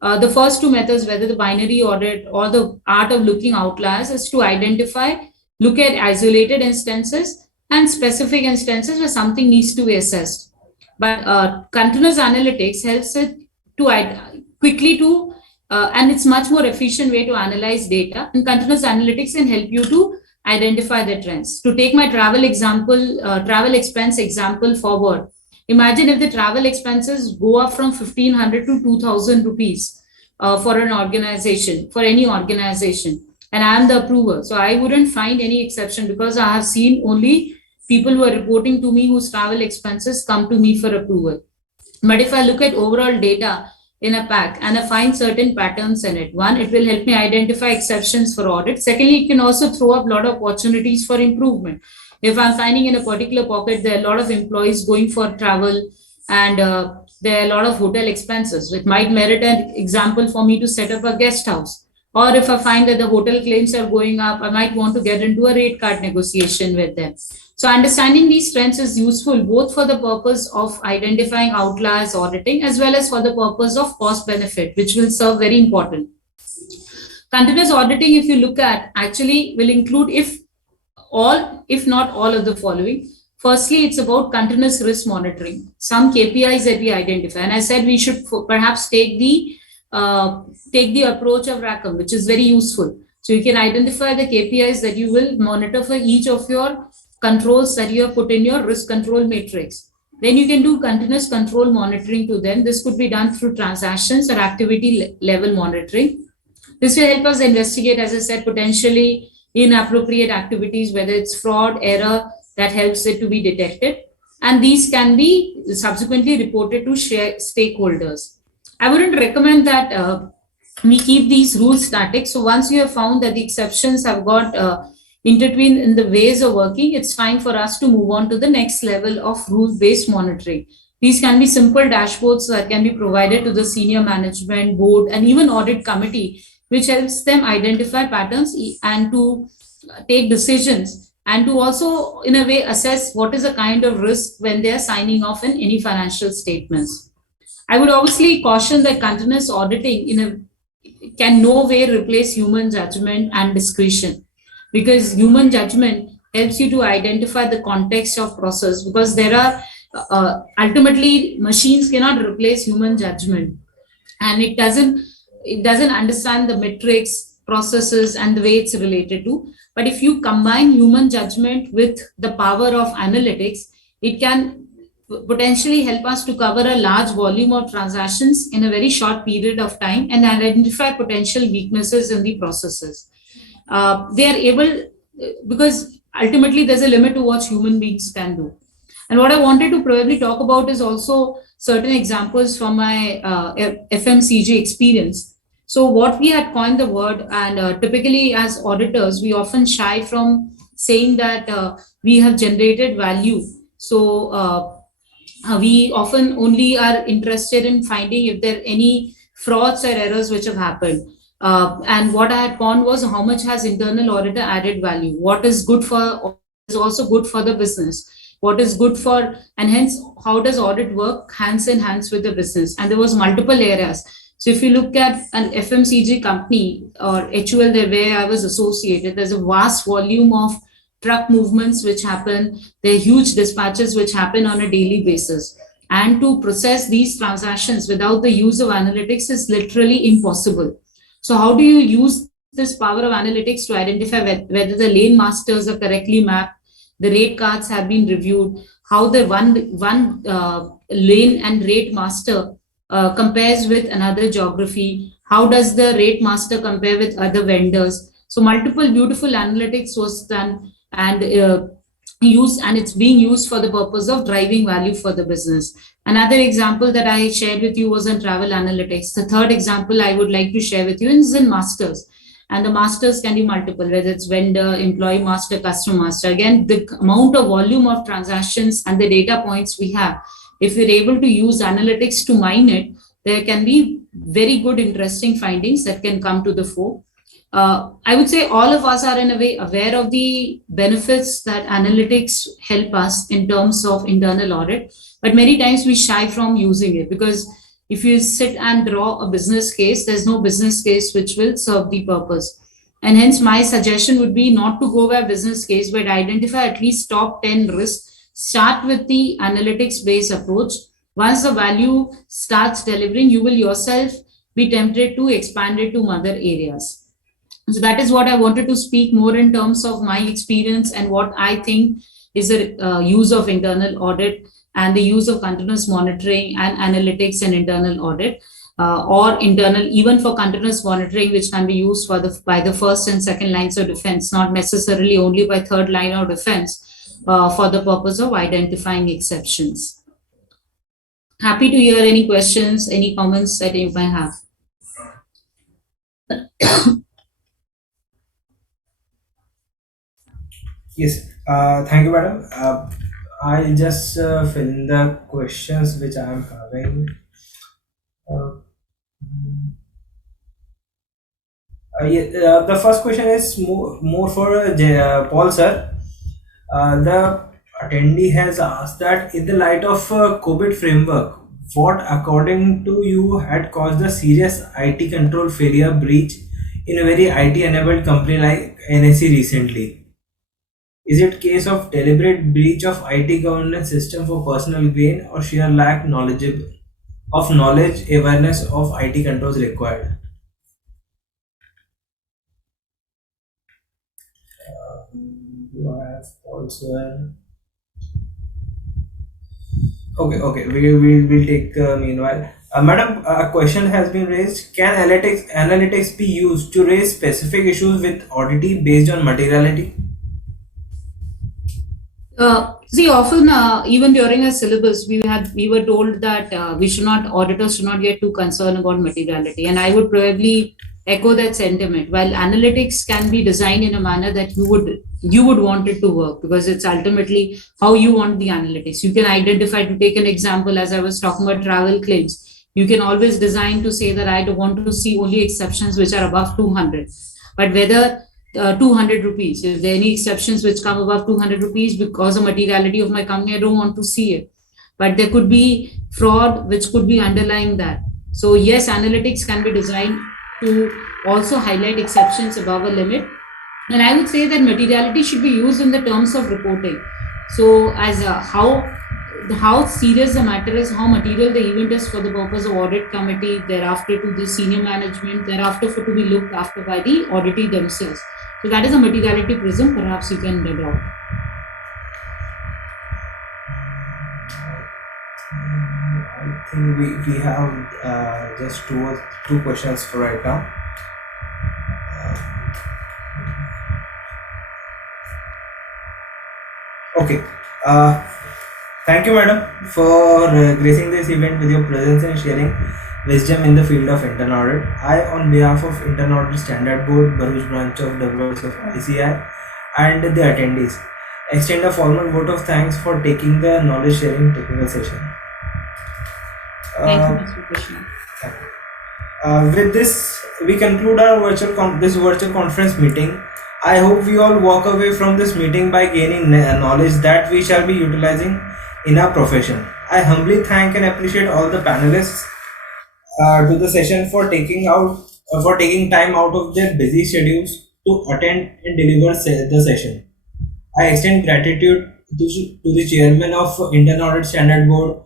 The first two methods, whether the binary audit or the art of looking outliers, is to identify, look at isolated instances and specific instances where something needs to be assessed. But continuous analytics helps it to quickly to and it's much more efficient way to analyze data. And continuous analytics can help you to identify the trends. To take my travel example, travel expense example forward, imagine if the travel expenses go up from 1,500 to 2,000 rupees for an organization, for any organization, and I am the approver. So I wouldn't find any exception, because I have seen only people who are reporting to me whose travel expenses come to me for approval. But if I look at overall data in a pack and I find certain patterns in it, one, it will help me identify exceptions for audit. Secondly, it can also throw up a lot of opportunities for improvement. If I'm finding in a particular pocket there are a lot of employees going for travel and there are a lot of hotel expenses, it might merit an example for me to set up a guest house. Or if I find that the hotel claims are going up, I might want to get into a rate card negotiation with them. So understanding these trends is useful both for the purpose of identifying outliers auditing as well as for the purpose of cost benefit, which will serve very important. Continuous auditing, if you look at, actually will include if not all of the following. Firstly, it's about continuous risk monitoring, some KPIs that we identify. And I said we should perhaps take the approach of Rackham, which is very useful. So you can identify the KPIs that you will monitor for each of your controls that you have put in your risk control matrix. Then you can do continuous control monitoring to them. This could be done through transactions or activity level monitoring. This will help us investigate, as I said, potentially inappropriate activities, whether it's fraud, error, that helps it to be detected. And these can be subsequently reported to stakeholders. I wouldn't recommend that we keep these rules static. So once you have found that the exceptions have got intertwined in the ways of working, it's time for us to move on to the next level of rule-based monitoring. These can be simple dashboards that can be provided to the senior management, board, and even audit committee, which helps them identify patterns and to take decisions, and to also, in a way, assess what is the kind of risk when they are signing off in any financial statements. I would obviously caution that continuous auditing can no way replace human judgment and discretion, because human judgment helps you to identify the context of process, because there are ultimately machines cannot replace human judgment, and it doesn't understand the metrics, processes, and the way it's related to. But if you combine human judgment with the power of analytics, it can potentially help us to cover a large volume of transactions in a very short period of time and identify potential weaknesses in the processes. They are able, because ultimately there's a limit to what human beings can do. And what I wanted to probably talk about is also certain examples from my FMCG experience. So what we had coined the word, and typically as auditors, we often shy from saying that we have generated value. So we often only are interested in finding if there are any frauds or errors which have happened. And what I had gone was how much has internal auditor added value, what is good for is also good for the business, what is good for, and hence how does audit work hands in hands with the business. And there was multiple areas. So if you look at an FMCG company or HUL, where I was associated, there's a vast volume of truck movements which happen, there are huge dispatches which happen on a daily basis. And to process these transactions without the use of analytics is literally impossible. So how do you use this power of analytics to identify whether the lane masters are correctly mapped, the rate cards have been reviewed, how the one lane and rate master compares with another geography, how does the rate master compare with other vendors. So multiple beautiful analytics was done and used, and it's being used for the purpose of driving value for the business. Another example that I shared with you was in travel analytics. The third example I would like to share with you is in masters. And the masters can be multiple, whether it's vendor, employee master, customer master. Again, the amount of volume of transactions and the data points we have, if we're able to use analytics to mine it, there can be very good, interesting findings that can come to the fore. I would say all of us are in a way aware of the benefits that analytics help us in terms of internal audit, but many times we shy from using it because if you sit and draw a business case, there's no business case which will serve the purpose. And hence, my suggestion would be not to go by business case, but identify at least top 10 risks. Start with the analytics based approach. Once the value starts delivering, you will yourself be tempted to expand it to other areas. So that is what I wanted to speak more in terms of my experience and what I think is a use of internal audit and the use of continuous monitoring and analytics and internal audit, or internal, even for continuous monitoring, which can be used for by the first and second lines of defense, not necessarily only by third line of defense, for the purpose of identifying exceptions. Happy to hear any questions, any comments that you might have. Yes, thank you, madam. I'll just fill in the questions which I am having. The first question is more for Paul sir. The attendee has asked that in the light of COVID framework, what according to you had caused the serious IT control failure breach in a very IT enabled company like NSE recently? Is it case of deliberate breach of IT governance system for personal gain or sheer lack knowledge awareness of IT controls required? Do I have also? Okay. We'll take meanwhile. Madam, a question has been raised. Can analytics be used to raise specific issues with auditee based on materiality? See, often even during a syllabus, we were told that auditors should not get too concerned about materiality, and I would probably echo that sentiment. While analytics can be designed in a manner that you would want it to work, because it's ultimately how you want the analytics. You can identify, to take an example, as I was talking about travel claims, you can always design to say that I don't want to see only exceptions which are above 200, but whether 200 rupees. If there are any exceptions which come above 200 rupees because of materiality of my company, I don't want to see it. But there could be fraud which could be underlying that. So yes, analytics can be designed to also highlight exceptions above a limit. And I would say that materiality should be used in the terms of reporting. So as how serious the matter is, how material the event is for the purpose of audit committee, thereafter to the senior management, thereafter to be looked after by the auditee themselves. So that is a materiality prism perhaps you can adopt. I think we have just two questions for right now. Okay. Thank you, madam, for gracing this event with your presence and sharing wisdom in the field of internal audit. I, on behalf of Internal Audit Standard Board, Bharuch branch of WRC of ICI, and the attendees, extend a formal vote of thanks for taking the knowledge sharing technical session. Thank you, Mr. Krishna. With this, we conclude our virtual conference meeting. I hope we all walk away from this meeting by gaining knowledge that we shall be utilizing in our profession. I humbly thank and appreciate all the panelists to the session for taking time out of their busy schedules to attend and deliver the session. I extend gratitude to the chairman of Internal Audit Standard Board,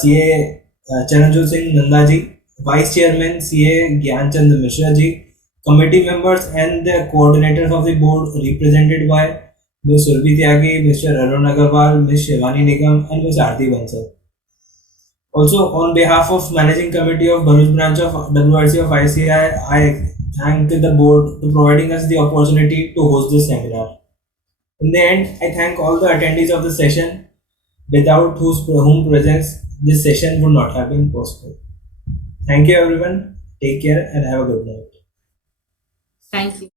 CA Charanjit Singh Nandaji, Vice Chairman CA Gyanchand Mishra ji, committee members and the coordinators of the board represented by Ms. Surbi Tyagi, Mr. Arun Agarwal, Ms. Shivani Nigam and Ms. Aarti Bansal. Also, on behalf of Managing Committee of Bharuch Branch of WRC of ICI, I thank the board for providing us the opportunity to host this seminar. In the end, I thank all the attendees of the session, without whom presence this session would not have been possible. Thank you everyone, take care and have a good night. Thank you.